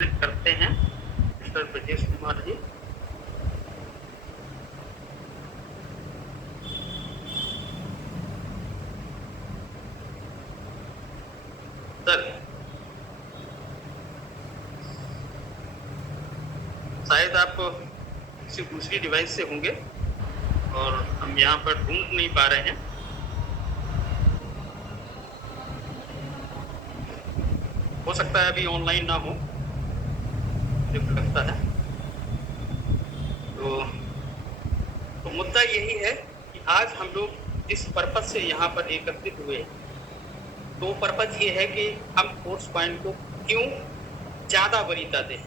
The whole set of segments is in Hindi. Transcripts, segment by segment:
करते हैं मिस्टर ब्रजेश कुमार जी। सर शायद आप किसी दूसरी डिवाइस से होंगे और हम यहाँ पर ढूंढ नहीं पा रहे हैं। हो सकता है अभी ऑनलाइन ना हो, मुझे लगता है। तो मुद्दा यही है कि आज हम लोग जिस पर्पज से यहाँ पर एकत्रित हुए, तो पर्पज ये है कि हम फोर्स पॉइंट को क्यों ज़्यादा वरीयता दें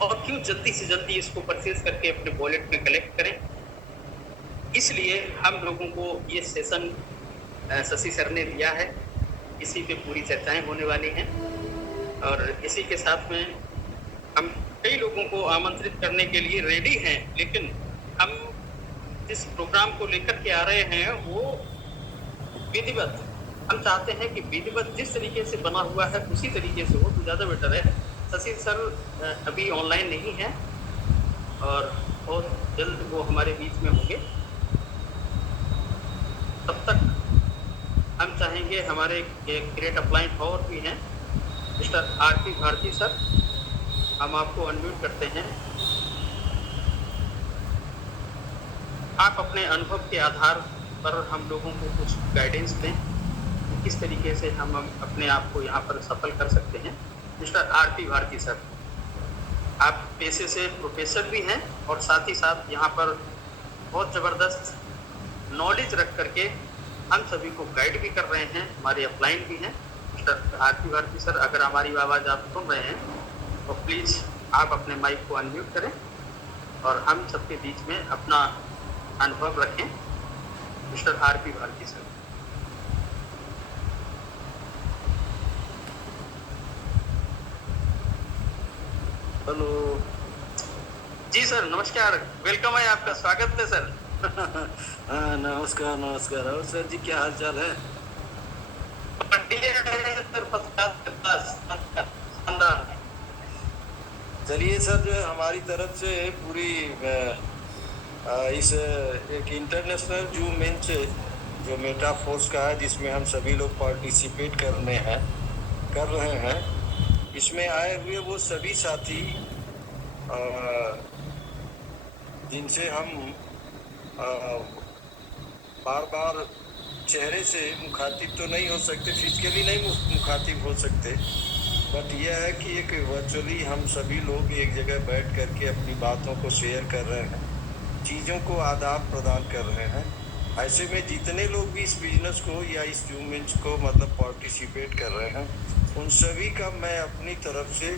और क्यों जल्दी से जल्दी इसको परचेज करके अपने वॉलेट में कलेक्ट करें। इसलिए हम लोगों को ये सेशन शशि सर ने दिया है। इसी पे पूरी चर्चाएं होने वाली हैं और इसी के साथ में हम कई लोगों को आमंत्रित करने के लिए रेडी हैं, लेकिन हम जिस प्रोग्राम को लेकर के आ रहे हैं वो विधिवत, हम चाहते हैं कि विधिवत जिस तरीके से बना हुआ है उसी तरीके से हो तो ज़्यादा बेटर है। शशि सर अभी ऑनलाइन नहीं है और बहुत जल्द वो हमारे बीच में होंगे। तब तक हम चाहेंगे, हमारे एक ग्रेट अपलाइन और भी हैं मिस्टर आरपी भारती सर, हम आपको अनम्यूट करते हैं। आप अपने अनुभव के आधार पर हम लोगों को कुछ गाइडेंस दें कि किस तरीके से हम अपने आप को यहाँ पर सफल कर सकते हैं। मिस्टर आरपी भारती सर, आप पेशे से प्रोफेसर भी हैं और साथ ही साथ यहाँ पर बहुत ज़बरदस्त नॉलेज रख करके हम सभी को गाइड भी कर रहे हैं, हमारे अपलाइन भी हैं। मिस्टर आरपी भारती सर, अगर हमारी आवाज़ आप सुन रहे हैं तो प्लीज़ आप अपने माइक को अनम्यूट करें और हम सबके बीच में अपना अनुभव रखें। Mister RP Bharati sir. Hello ji sir, नमस्कार, वेलकम है, आपका स्वागत है सर। हाँ, नमस्कार नमस्कार। और सर जी, क्या हाल चाल है? चलिए सर, जो हमारी तरफ से पूरी इस एक इंटरनेशनल जूम मंच जो मेटा फोर्स का है, जिसमें हम सभी लोग पार्टिसिपेट कर रहे हैं, इसमें आए हुए वो सभी साथी जिनसे हम बार बार चेहरे से मुखातिब तो नहीं हो सकते, फिजिकली नहीं मुखातिब हो सकते, बट यह है कि एक वर्चुअली हम सभी लोग एक जगह बैठ करके अपनी बातों को शेयर कर रहे हैं, चीज़ों को आदान प्रदान कर रहे हैं। ऐसे में जितने लोग भी इस बिजनेस को या इस जूम मंच को मतलब पार्टिसिपेट कर रहे हैं, उन सभी का मैं अपनी तरफ से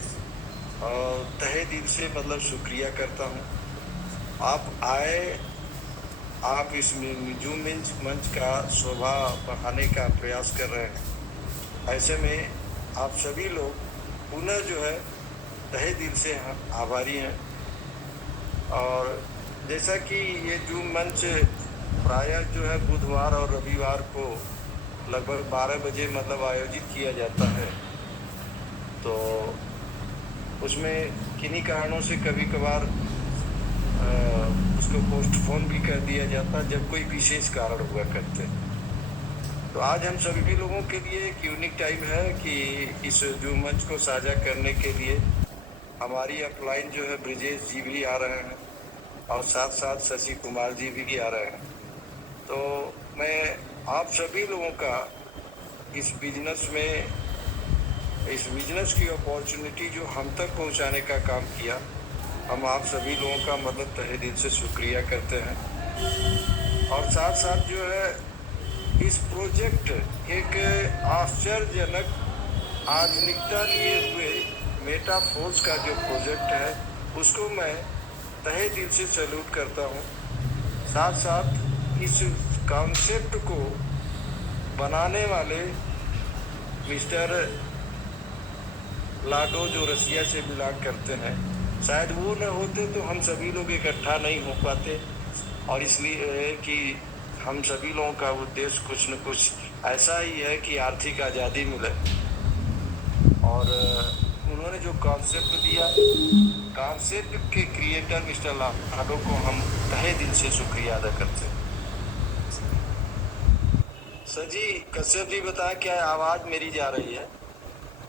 तहे दिल से मतलब शुक्रिया करता हूँ। आप आए, आप इस जूम मंच का शोभा बढ़ाने का प्रयास कर रहे हैं। ऐसे में आप सभी लोग पुनः जो है तहे दिल से आभारी हैं। और जैसा कि ये जूम मंच प्रायः जो है बुधवार और रविवार को लगभग 12 बजे मतलब आयोजित किया जाता है, तो उसमें किन्हीं कारणों से कभी कभार उसको पोस्टपोन भी कर दिया जाता जब कोई विशेष कारण हुआ करते। तो आज हम सभी लोगों के लिए एक यूनिक टाइम है कि इस जूम मंच को साझा करने के लिए हमारी अपलाइन जो है ब्रजेश जी भी आ रहे हैं और साथ साथ शशि कुमार जी भी आ रहे हैं। तो मैं आप सभी लोगों का इस बिजनेस की अपॉर्चुनिटी जो हम तक पहुंचाने का काम किया, हम आप सभी लोगों का मतलब तहे दिल से शुक्रिया करते हैं। और साथ साथ जो है इस प्रोजेक्ट एक आश्चर्यजनक आधुनिकता लिए हुए मेटा फोर्स का जो प्रोजेक्ट है, उसको मैं तहे दिल से सैल्यूट करता हूँ। साथ साथ इस कॉन्सेप्ट को बनाने वाले मिस्टर लाडो जो रसिया से बिलोंग करते हैं, शायद वो न होते तो हम सभी लोग इकट्ठा नहीं हो पाते। और इसलिए कि हम सभी लोगों का उद्देश्य कुछ न कुछ ऐसा ही है कि आर्थिक आज़ादी मिले। और उन्होंने ने जो कॉन्सेप्ट दिया, कॉन्सेप्ट के क्रिएटर मिस्टर लाडो को हम तहे दिल से शुक्रिया अदा करते हैं। सर जी, कश्यप जी बताएं, क्या आवाज मेरी जा रही है?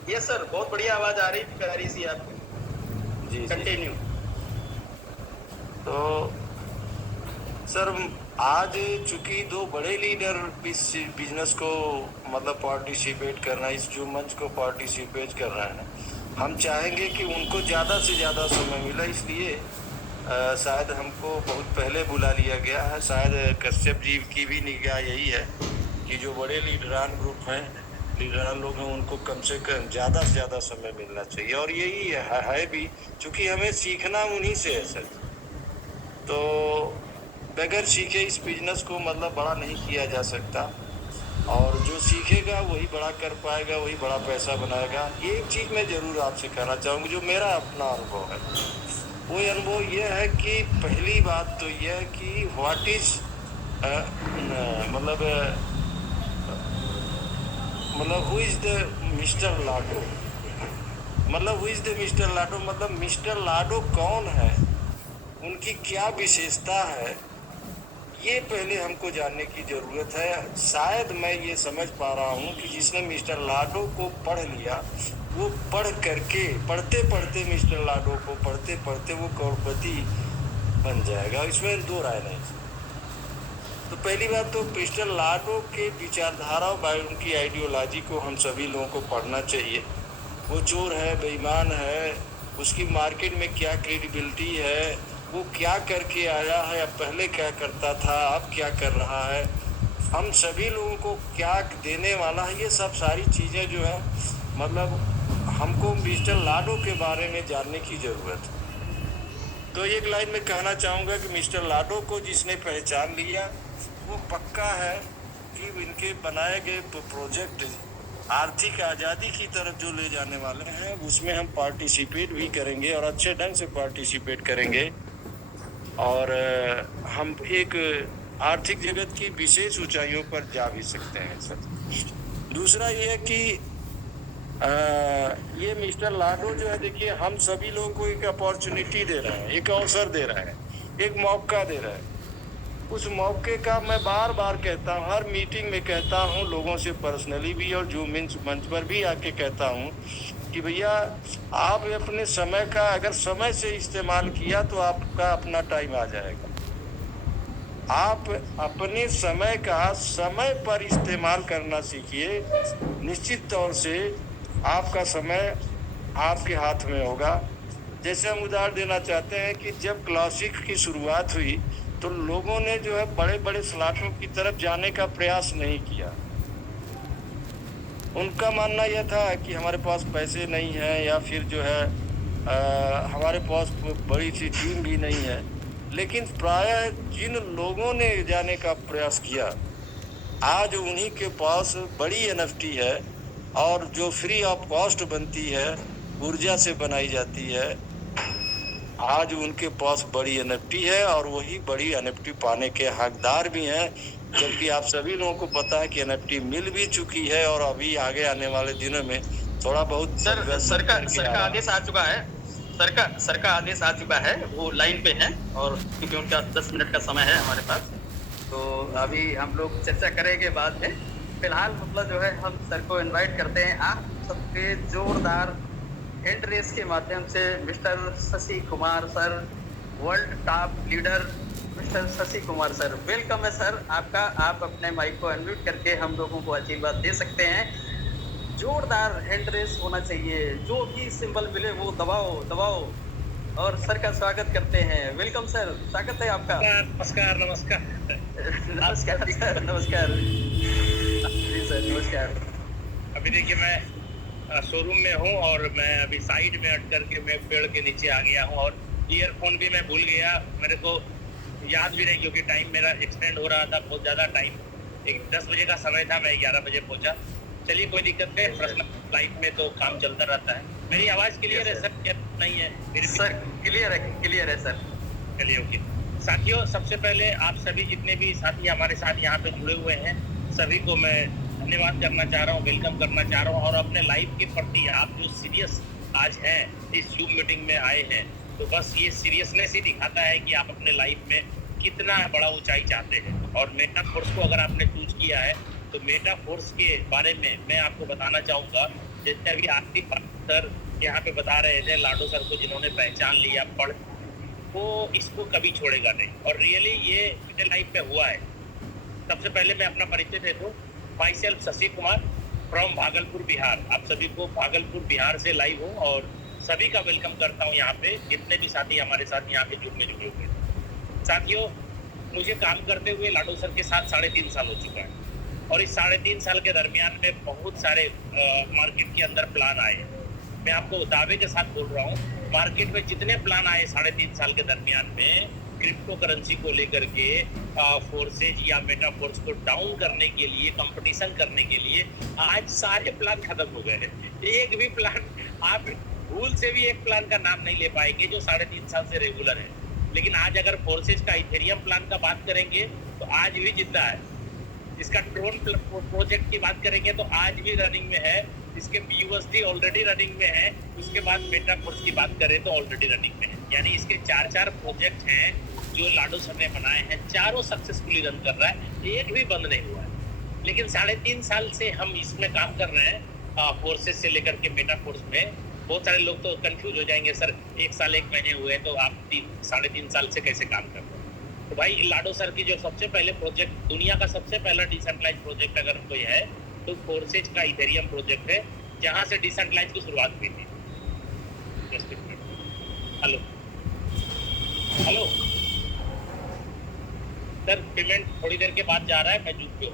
यस सर, बहुत बढ़िया आवाज आ रही है, प्यारी सी आपकी। जी कंटिन्यू। तो सर, आज चूंकि दो बड़े लीडर इस बिजनेस को मतलब पार्टिसिपेट करना, इस जो मंच को पार्टिसिपेट कर रहे हैं, हम चाहेंगे कि उनको ज़्यादा से ज़्यादा समय मिला, इसलिए शायद हमको बहुत पहले बुला लिया गया है। शायद कश्यप जी की भी निगाह यही है कि जो बड़े लीडरान ग्रुप हैं, लीडरान लोग हैं, उनको कम से कम ज़्यादा से ज़्यादा समय मिलना चाहिए, और यही है भी, चूँकि हमें सीखना उन्हीं से है सर। तो बगैर सीखे इस बिजनेस को मतलब बड़ा नहीं किया जा सकता, और जो सीखेगा वही बड़ा कर पाएगा, वही बड़ा पैसा बनाएगा। एक चीज़ मैं ज़रूर आपसे कहना चाहूँगा, जो मेरा अपना अनुभव है, वो अनुभव ये है कि पहली बात तो यह है कि व्हाट इज़ मतलब हु इज़ द मिस्टर लाडो, मतलब हु इज़ द मिस्टर लाडो, मतलब मिस्टर लाडो कौन है, उनकी क्या विशेषता है, ये पहले हमको जानने की ज़रूरत है। शायद मैं ये समझ पा रहा हूँ कि जिसने मिस्टर लाडो को पढ़ लिया, वो पढ़ करके पढ़ते पढ़ते मिस्टर लाडो को पढ़ते पढ़ते वो करोड़पति बन जाएगा, इसमें दो राय नहीं। तो पहली बात तो मिस्टर लाडो के विचारधारा और उनकी आइडियोलॉजी को हम सभी लोगों को पढ़ना चाहिए। वो चोर है, बेईमान है, उसकी मार्केट में क्या क्रेडिबिलिटी है, वो क्या करके आया है, अब पहले क्या करता था, अब क्या कर रहा है, हम सभी लोगों को क्या देने वाला है, ये सब सारी चीज़ें जो है मतलब हमको मिस्टर लाडो के बारे में जानने की ज़रूरत है। तो एक लाइन में कहना चाहूँगा कि मिस्टर लाडो को जिसने पहचान लिया, वो पक्का है कि इनके बनाए गए प्रोजेक्ट आर्थिक आज़ादी की तरफ जो ले जाने वाले हैं, उसमें हम पार्टिसिपेट भी करेंगे और अच्छे ढंग से पार्टिसिपेट करेंगे, और हम एक आर्थिक जगत की विशेष ऊंचाइयों पर जा भी सकते हैं सर। दूसरा ये है कि ये मिस्टर लाडो जो है, देखिए हम सभी लोगों को एक अपॉर्चुनिटी दे रहे हैं, एक अवसर दे रहे हैं, एक मौका दे रहे हैं। उस मौके का मैं बार बार कहता हूँ, हर मीटिंग में कहता हूँ, लोगों से पर्सनली भी और जूम मंच पर भी आके कहता हूँ कि भैया आप अपने समय का अगर समय से इस्तेमाल किया तो आपका अपना टाइम आ जाएगा। आप अपने समय का समय पर इस्तेमाल करना सीखिए, निश्चित तौर से आपका समय आपके हाथ में होगा। जैसे हम उदाहरण देना चाहते हैं कि जब क्लासिक की शुरुआत हुई तो लोगों ने जो है बड़े बड़े स्लॉटों की तरफ जाने का प्रयास नहीं किया। उनका मानना यह था कि हमारे पास पैसे नहीं है, या फिर जो है हमारे पास बड़ी सी टीम भी नहीं है। लेकिन प्रायः जिन लोगों ने जाने का प्रयास किया, आज उन्हीं के पास बड़ी एनएफटी है, और जो फ्री ऑफ कॉस्ट बनती है, ऊर्जा से बनाई जाती है, आज उनके पास बड़ी एनएफटी है, और वही बड़ी एनएफटी पाने के हकदार भी हैं। जबकि आप सभी लोगों को पता है कि एनएफटी मिल भी चुकी है, और अभी आगे आने वाले दिनों में थोड़ा बहुत सर का आदेश आ चुका है, सर का आदेश आ चुका है, वो लाइन पे है, और क्योंकि उनका 10 मिनट का समय है हमारे पास, तो अभी हम लोग चर्चा करेंगे बाद में। फिलहाल मतलब जो है हम सर को इनवाइट करते हैं आप सबके जोरदार हैंड रेस के माध्यम से। Mister Shashi Kumar sir, world top leader mister Shashi Kumar sir, welcome है सर आपका। आप अपने माइक को अनम्यूट करके हम लोगों को आशीर्वाद दे सकते हैं। जोरदार हैंड रेस होना चाहिए, जो भी सिंबल मिले वो दबाओ, और सर का स्वागत करते हैं। वेलकम सर, स्वागत है आपका। नमस्कार नमस्कार सर, नमस्कार जी सर, नमस्कार। अभी देखिए मैं शोरूम में हूँ, और मैं अभी साइड में हट करके मैं पेड़ के नीचे आ गया हूँ, और ईयरफोन भी मैं भूल गया, मेरे को याद भी नहीं, क्योंकि टाइम मेरा एक्सटेंड हो रहा था बहुत ज़्यादा टाइम। 10 बजे का समय था, मैं 11 बजे पहुँचा। चलिए कोई दिक्कत नहीं, पर्सनल लाइफ में तो काम चलता रहता है। मेरी आवाज़ क्लियर है सर? क्या नहीं है मेरी? सर क्लियर है सर। चलिए ओके। साथियों, सबसे पहले आप सभी जितने भी साथी हमारे साथ यहाँ पे जुड़े हुए हैं, सभी को मैं धन्यवाद करना चाह रहा हूँ, वेलकम करना चाह रहा हूँ, और अपने लाइफ के प्रति आप जो सीरियस आज हैं, इस जूम मीटिंग में आए हैं, तो बस ये सीरियसनेस ही दिखाता है कि आप अपने लाइफ में कितना बड़ा ऊंचाई चाहते हैं। और मेटाफोर्स को अगर आपने चूज किया है तो मेटाफोर्स के बारे में मैं आपको बताना चाहूँगा। जैसे अभी आखिरी बात सर यहाँ पे बता रहे थे, लाडो सर को जिन्होंने पहचान लिया पढ़, वो इसको कभी छोड़ेगा नहीं। और रियली ये मेरे लाइफ में हुआ है। सबसे पहले मैं अपना परिचय दे दूँ। My self Shashi Kumar from Bhagalpur Bihar. आप सभी को भागलपुर बिहार से लाइव हूँ और सभी का वेलकम करता हूँ यहाँ पे, जितने भी साथी हमारे साथ यहाँ पे जुड़े हुए। साथियों, मुझे काम करते हुए लाडो सर के साथ 3.5 साल हो चुका है और इस 3.5 साल के दरमियान में बहुत सारे मार्केट के अंदर प्लान आए हैं। मैं आपको दावे के साथ बोल रहा हूँ, मार्केट में जितने प्लान आए 3.5 साल के दरमियान में क्रिप्टो करेंसी को लेकर के, फोर्सेज या मेटाफोर्स को डाउन करने के लिए, कंपटीशन करने के लिए, आज सारे प्लान खत्म हो गए हैं। एक भी प्लान, आप भूल से भी एक प्लान का नाम नहीं ले पाएंगे जो 3.5 साल से रेगुलर है। लेकिन आज अगर फोर्सेज का इथेरियम प्लान का बात करेंगे तो आज भी जिंदा है। इसका ट्रोन प्रोजेक्ट की बात करेंगे तो आज भी रनिंग में है। इसके BUSD ऑलरेडी रनिंग में है। उसके बाद मेटाफोर्स की बात करें तो ऑलरेडी रनिंग में है। यानी इसके 4 प्रोजेक्ट हैं जो लाडो सर ने बनाए हैं, चारों सक्सेसफुली रन कर रहा है, एक भी बंद नहीं हुआ है। लेकिन 3.5 साल से हम इसमें काम कर रहे हैं, फोर्सेज से लेकर के मेटाफोर्स में। बहुत सारे लोग तो कंफ्यूज हो जाएंगे, सर 1 साल 1 महीने हुए तो आप 3.5 साल से कैसे काम कर रहे हैं। तो भाई लाडो सर की जो सबसे पहले प्रोजेक्ट, दुनिया का सबसे पहला डिसेंट्रलाइज प्रोजेक्ट अगर कोई है तो फोर्सेज का इथेरियम प्रोजेक्ट है, जहां से डिसेंट्रलाइज की शुरुआत हुई थी। हेलो हेलो सर, पेमेंट थोड़ी देर के बाद जा रहा है, मैं जुट गया।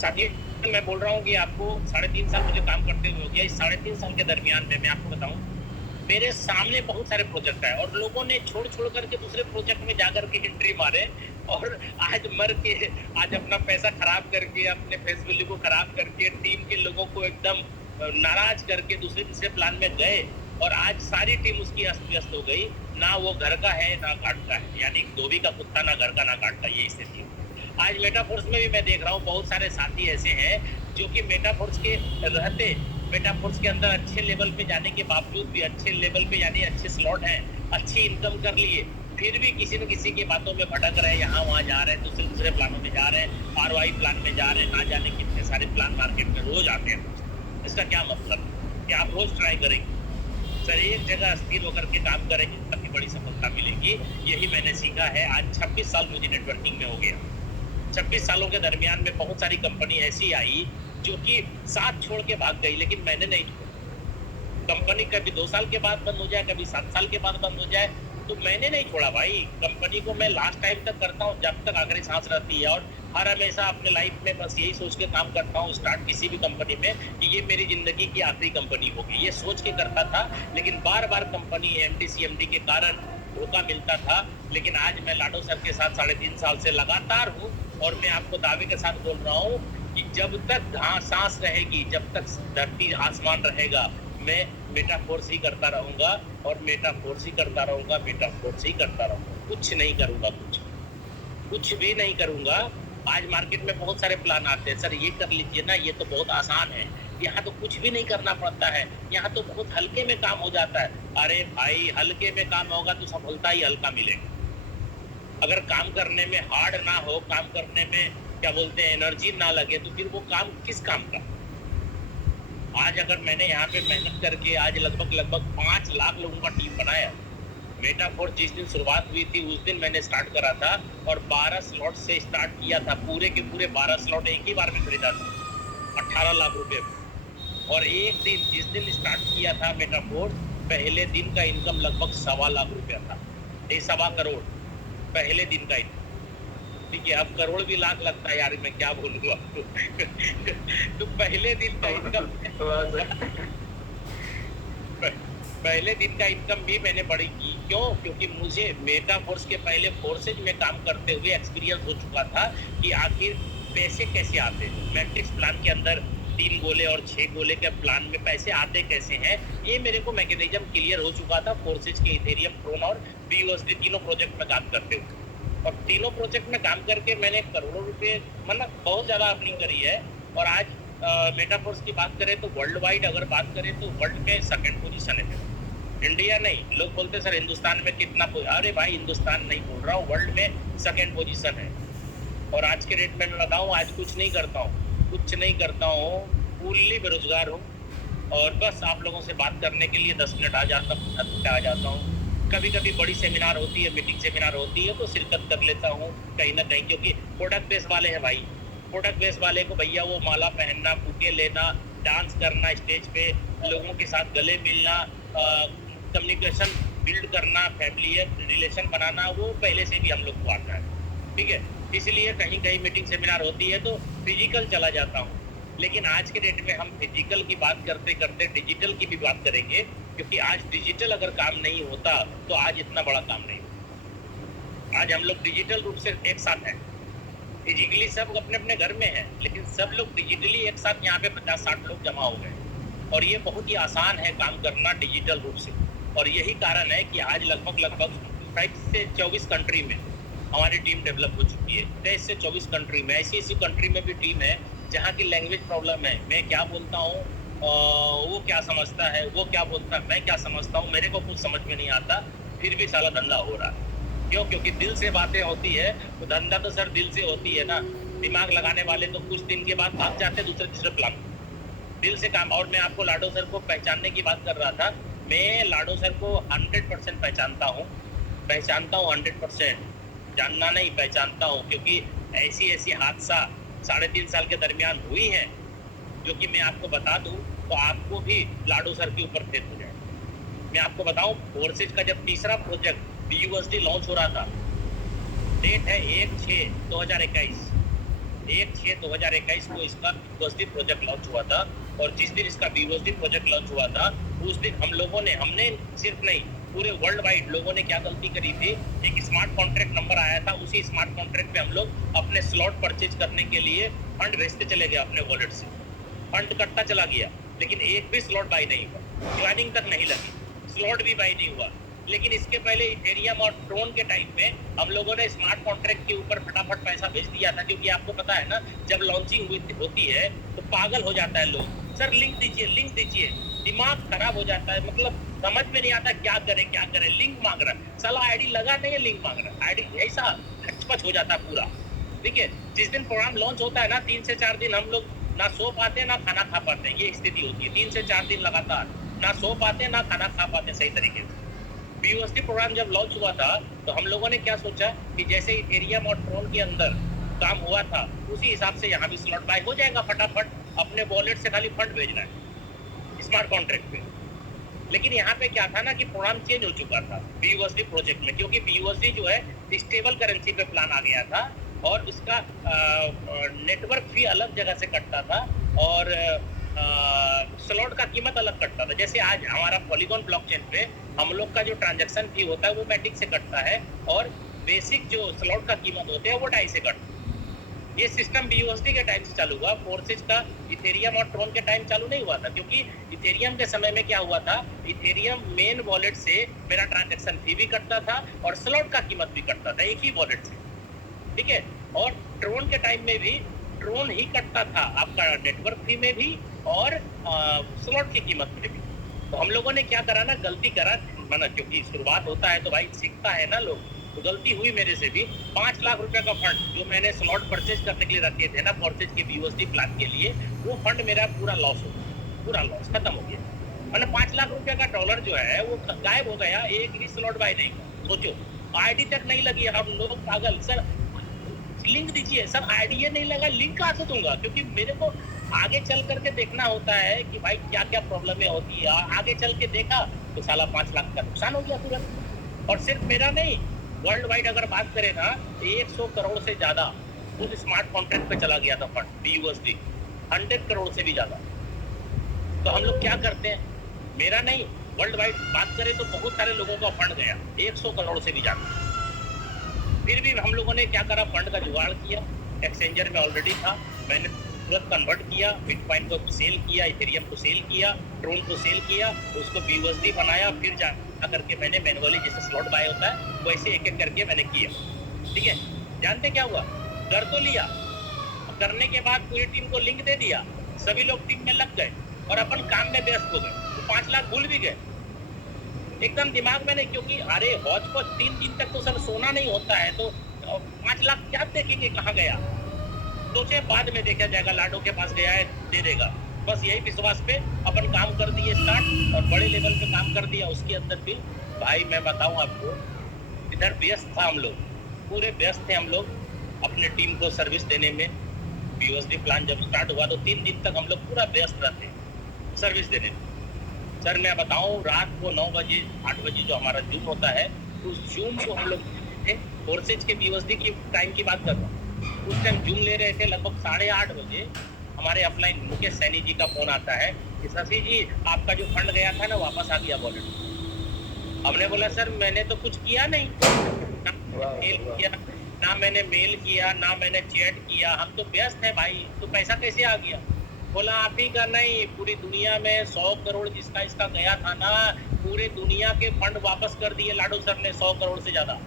साथियों, मैं बोल रहा हूँ कि आपको 3.5 साल मुझे काम करते हुए हो गया। इस 3.5 साल के दरमियान में मैं आपको बताऊं, मेरे सामने बहुत सारे प्रोजेक्ट है और लोगों ने छोड़ करके दूसरे प्रोजेक्ट में जाकर के एंट्री मारे और आज मर के, आज अपना पैसा खराब करके, अपने फेस वैल्यू को खराब करके, टीम के लोगों को एकदम नाराज करके दूसरे तीसरे प्लान में गए और आज सारी टीम उसकी अस्त व्यस्त हो गई। ना वो घर का है ना घाट का है, यानी धोबी का कुत्ता ना घर का ना घाट का, ये स्थिति है। आज मेटाफोर्स में भी मैं देख रहा हूँ बहुत सारे साथी ऐसे हैं जो कि मेटाफोर्स के रहते, मेटाफोर्स के अंदर अच्छे लेवल पे जाने के बावजूद भी, अच्छे लेवल पे यानी अच्छे स्लॉट हैं, अच्छी इनकम कर लिए, फिर भी किसी न किसी की बातों में भटक रहे हैं, यहाँ वहाँ जा रहे हैं, दूसरे प्लानों में जा रहे हैं, ROI प्लान में जा रहे हैं, ना जाने कितने सारे प्लान मार्केट में रोज आते हैं। इसका क्या मतलब कि आप रोज ट्राई करेंगे सर, एक जगह स्थिर होकर के काम करेंगे तभी बड़ी सफलता मिलेगी। यही मैंने सीखा है। आज 26 साल मुझे नेटवर्किंग में हो गया। 26 सालों के दरमियान में बहुत सारी कंपनी ऐसी आई जो कि साथ छोड़ के भाग गई, लेकिन मैंने नहीं छोड़ा। कंपनी कभी 2 साल के बाद बंद हो जाए, कभी 7 साल के बाद बंद हो जाए, तो मैंने नहीं छोड़ा भाई। कंपनी को मैं लास्ट टाइम तक करता हूँ जब तक आखिरी सांस रहती है और हर हमेशा अपने लाइफ में बस यही सोच के काम करता हूँ, स्टार्ट किसी भी कंपनी में, कि ये मेरी जिंदगी की आखिरी कंपनी होगी, ये सोच के करता था। लेकिन बार बार कंपनी MD CMD के कारण धोखा मिलता था। लेकिन आज मैं लाडो सर के साथ 3.5 साल से लगातार हूँ और मैं आपको दावे के साथ बोल रहा हूँ कि जब तक सांस रहेगी, जब तक धरती आसमान रहेगा, मैं मेटाफोर्स ही करता रहूंगा और मेटाफोर्स ही करता रहूंगा, मेटाफोर्स ही करता रहूंगा। कुछ नहीं करूंगा, कुछ भी नहीं करूंगा। आज मार्केट में बहुत सारे प्लान आते हैं, सर ये कर लीजिए ना, ये तो बहुत आसान है। यहाँ तो कुछ भी नहीं करना पड़ता है, यहाँ तो बहुत हल्के में काम हो जाता है। अरे भाई, हल्के में काम होगा तो सफलता ही हल्का मिलेगा। अगर काम करने में हार्ड ना हो, काम करने में क्या बोलते हैं एनर्जी ना लगे, तो फिर वो काम किस काम का। आज अगर मैंने यहाँ पे मेहनत करके आज लगभग 5 लाख लोगों का टीम बनाया। मेटाफोर्स जिस दिन शुरुआत हुई थी उस दिन मैंने स्टार्ट करा था और 12 स्लॉट से स्टार्ट किया था। पूरे के पूरे 12 स्लॉट एक ही बार में खरीदा था 18 लाख रुपए में। और एक दिन जिस दिन स्टार्ट किया था मेटाफोर्स, पहले दिन का इनकम लगभग 1.25 लाख रुपया था, 1.25 करोड़ पहले दिन का इनकम। ठीक है, अब करोड़ भी लाख लगता है यार, मैं क्या बोलूँ आपको। तो पहले दिन का इनकम पहले दिन का इनकम भी मैंने बड़ी की। क्यों? क्योंकि मुझे मेटाफोर्स के पहले फोर्सेज में काम करते हुए एक्सपीरियंस हो चुका था कि आखिर पैसे कैसे आते हैं। मैट्रिक्स प्लान के अंदर 3 गोले और 6 गोले के प्लान में पैसे आते कैसे हैं, ये मेरे को मैकेनिज्म क्लियर हो चुका था फोर्सेज के इथेरियम, ट्रोन और BUSD तीनों प्रोजेक्ट में काम करते हुए। और तीनों प्रोजेक्ट में काम करके मैंने करोड़ों रुपए, मतलब बहुत ज़्यादा अर्निंग करी है। और आज मेटाफोर्स की बात करें तो वर्ल्ड वाइड अगर बात करें तो वर्ल्ड में सेकंड पोजीशन है मेरा। इंडिया नहीं, लोग बोलते सर हिंदुस्तान में कितना अरे भाई हिंदुस्तान नहीं बोल रहा हूँ, वर्ल्ड में सेकंड पोजीशन है। और आज के डेट में मैं बताऊँ, आज कुछ नहीं करता हूँ, फुल्ली बेरोजगार हूँ और बस आप लोगों से बात करने के लिए 10 मिनट आ जाता हूँ। कभी कभी बड़ी सेमिनार होती है, मीटिंग सेमिनार होती है तो शिरकत कर लेता हूँ कहीं ना कहीं, क्योंकि प्रोडक्ट बेस वाले हैं भाई। प्रोडक्ट बेस वाले को भैया वो माला पहनना, बुके लेना, डांस करना, स्टेज पे लोगों के साथ गले मिलना, कम्युनिकेशन बिल्ड करना, फैमिली रिलेशन बनाना, वो पहले से भी हम लोग को आता है, ठीक है। इसलिए कहीं कहीं मीटिंग सेमिनार होती है तो फिजिकल चला जाता हूँ। लेकिन आज के डेट में हम फिजिकल की बात करते करते डिजिटल की भी बात करेंगे, क्योंकि आज डिजिटल अगर काम नहीं होता तो आज इतना बड़ा काम नहीं होता। आज हम लोग डिजिटल रूप से एक साथ हैं, फिजिकली सब अपने अपने घर में हैं, लेकिन सब लोग डिजिटली एक साथ यहाँ पे 50-60 लोग जमा हो गए। और ये बहुत ही आसान है काम करना डिजिटल रूप से, और यही कारण है कि आज लगभग 23 से 24 कंट्री में हमारी टीम डेवलप हो चुकी है। 23 से 24 कंट्री में, ऐसी कंट्री में भी टीम है जहाँ की लैंग्वेज प्रॉब्लम है। मैं क्या बोलता हूँ, वो क्या समझता है, वो क्या बोलता है, मैं क्या समझता हूँ, मेरे को कुछ समझ में नहीं आता, फिर भी साला धंधा हो रहा है। क्यों? क्योंकि दिल से बातें होती है तो धंधा तो सर दिल से होती है ना। दिमाग लगाने वाले तो कुछ दिन के बाद भाग जाते दूसरे तीसरे प्लान, दिल से काम। और मैं आपको लाडो सर को पहचानने की बात कर रहा था, मैं लाडो सर को 100% पहचानता हूँ 100%, जानना नहीं पहचानता हूँ, क्योंकि ऐसी हादसा 3.5 साल के दरमियान हुई हैं जो कि मैं आपको बता दूं तो आपको भी लाडो सर के ऊपर फेर हो जाए। मैं आपको बताऊं, फोर्सेज का जब तीसरा प्रोजेक्ट BUSD लॉन्च हो रहा था, डेट है 1/6/2021, 1/6/2021 को इसका BUSD प्रोजेक्ट लॉन्च हुआ था। और जिस दिन इसका BUSD प्रोजेक्ट लॉन्च हुआ था उस दिन हमने सिर्फ नहीं, पूरे वर्ल्ड वाइड लोगों ने क्या गलती करी थी, एक स्मार्ट कॉन्ट्रैक्ट नंबर आया था, उसी स्मार्ट कॉन्ट्रैक्ट पे हम लोग अपने स्लॉट परचेज करने के लिए फंड भेजते चले गए अपने वॉलेट से, फंड कटता चला गया, लेकिन एक भी स्लॉट बाई नहीं हुआ, ज्वाइनिंग तक नहीं लगी, स्लॉट भी बाई नहीं हुआ। लेकिन इसके पहले इथेरियम और ट्रोन के टाइम पे हम लोगों ने स्मार्ट कॉन्ट्रैक्ट के ऊपर फटाफट पैसा भेज दिया था, क्योंकि आपको पता है ना, जब लॉन्चिंग होती है तो पागल हो जाता है लोग, सर लिंक दीजिए, दिमाग खराब हो जाता है, मतलब समझ में नहीं आता क्या करें, लिंक मांग रहा है, साला आईडी लगा नहीं है, लिंक मांग रहा है, आईडी ऐसा हचपच हो जाता है पूरा, ठीक है। जिस दिन प्रोग्राम लॉन्च होता है ना, 3 से 4 दिन हम लोग ना सो पाते ना खाना खा पाते, ये स्थिति होती है। 3 से 4 दिन लगातार ना सो पाते ना खाना खा पाते सही तरीके से। BUSD प्रोग्राम जब लॉन्च हुआ था तो हम लोगों ने क्या सोचा कि जैसे इथेरियम और ट्रोन के अंदर काम हुआ था, उसी हिसाब से यहाँ भी स्लॉट बाय हो जाएगा, फटाफट अपने वॉलेट से खाली फंड भेजना है स्मार्ट कॉन्ट्रैक्ट पे। लेकिन यहाँ पे क्या था ना कि प्रोग्राम चेंज हो चुका था BUSD प्रोजेक्ट में, क्योंकि BUSD जो है स्टेबल करेंसी पे प्लान आ गया था और इसका नेटवर्क फी अलग जगह से कटता था और स्लॉट का कीमत अलग कटता था। जैसे आज हमारा पॉलीगॉन ब्लॉकचेन पे हम लोग का जो ट्रांजैक्शन फी होता है वो मैटिक से कटता है और बेसिक जो स्लॉट का कीमत होते हैं वो डाई से कटता है। ये सिस्टम BUSD के टाइम से चालू हुआ, फोर्सेज का इथेरियम और ट्रोन के टाइम चालू नहीं हुआ था, क्योंकि इथेरियम के समय में क्या हुआ था, इथेरियम मेन वॉलेट से मेरा ट्रांजैक्शन फी भी कटता था और स्लॉट का कीमत भी कटता था एक ही वॉलेट से, ठीक है। और ट्रोन के टाइम में भी ट्रोन ही कटता था आपका नेटवर्क फी में भी और स्लॉट की कीमत में भी। तो हम लोगों ने क्या करा ना, गलती करा, माना क्योंकि शुरुआत होता है तो भाई सीखता है ना लोग, तो गलती हुई मेरे से भी। 5 लाख रुपए का फंड जो मैंने स्लॉट परचेज करने के लिए रखे थे ना फोर्सेज के BUSD प्लान के लिए, वो फंड मेरा पूरा लॉस हो गया, पूरा लॉस खत्म हो गया। मतलब 5 लाख रुपए का डॉलर जो है वो गायब हो गया, एक भी स्लॉट बाय नहीं हुआ। सोचो, आईडी तक नहीं लगी, हम लोग पागल, सर लिंक दीजिए, सर आईडी नहीं लगा, लिंक कहाँ से दूंगा, क्योंकि मेरे को आगे चल करके देखना होता है कि भाई क्या क्या प्रॉब्लमें होती है। आगे चल के देखा तो साला 5 लाख का नुकसान हो गया तुरंत। और सिर्फ मेरा नहीं, वर्ल्ड वाइड अगर बात करें ना, 100 करोड़ से ज्यादा उस स्मार्ट कॉन्ट्रैक्ट पे चला गया था फंड BUSD, 100 करोड़ से भी ज्यादा। तो हम लोग क्या करते हैं, मेरा नहीं, वर्ल्ड वाइड बात करें तो बहुत सारे लोगों का फंड गया 100 करोड़ से भी ज्यादा। फिर भी हम लोगों ने क्या करा, फंड का जुगाड़ किया, एक्सचेंजर में ऑलरेडी था, मैंने तुरंत कन्वर्ट किया, बिटकॉइन को सेल किया, इथेरियम को सेल किया, ट्रोन को सेल किया, उसको BUSD बनाया, फिर जा करके मैंने मैनुअली जैसे स्लॉट बाय होता है वैसे एक एक करके मैंने किया, ठीक है। जानते क्या हुआ, कर तो लिया, करने के बाद पूरी टीम को लिंक दे दिया, सभी लोग टीम में लग गए और अपन काम में व्यस्त हो गए, तो 5 लाख भूल भी गए एकदम दिमाग में नहीं, क्योंकि अरे हौज पौज 3 दिन तक तो सर सोना नहीं होता है, तो 5 लाख क्या देखेंगे कहाँ गया, सोचे बाद में देखा जाएगा, लाडो के पास गया है दे देगा, बस यही विश्वास पे अपन काम कर दिए स्टार्ट और बड़े लेवल पे काम कर दिया। उसके अंदर भी भाई मैं बताऊं आपको, इधर व्यस्त था हम लोग, पूरे व्यस्त थे हम लोग अपने टीम को सर्विस देने में। बीओएसडी प्लान जब स्टार्ट हुआ तो 3 दिन तक हम लोग पूरा व्यस्त रहते सर्विस देने में। सर मैं बताऊं, रात को 9 बजे 8 बजे जो हमारा जूम होता है, उस जूम को हम लोग थे फोर्सेज के बीओएसडी की टाइम की बात कर रहा हूँ, उस टाइम जूम ले रहे थे। लगभग 8:30 बजे हमारे अपलाइन मुकेश सैनी जी का फोन आता है कि शशि जी आपका जो फंड गया था ना वापस आ गया वॉलेट। हमने बोला सर मैंने तो कुछ किया नहीं, ना मैंने मेल किया ना मैंने चैट किया, हम तो व्यस्त हैं भाई, तो पैसा कैसे आ गया? बोला आप ही का नहीं, पूरी दुनिया में 100 करोड़ जिसका इसका गया था ना, पूरे दुनिया के फंड वापस कर दिए लाडो सर ने, 100 करोड़ से ज्यादा।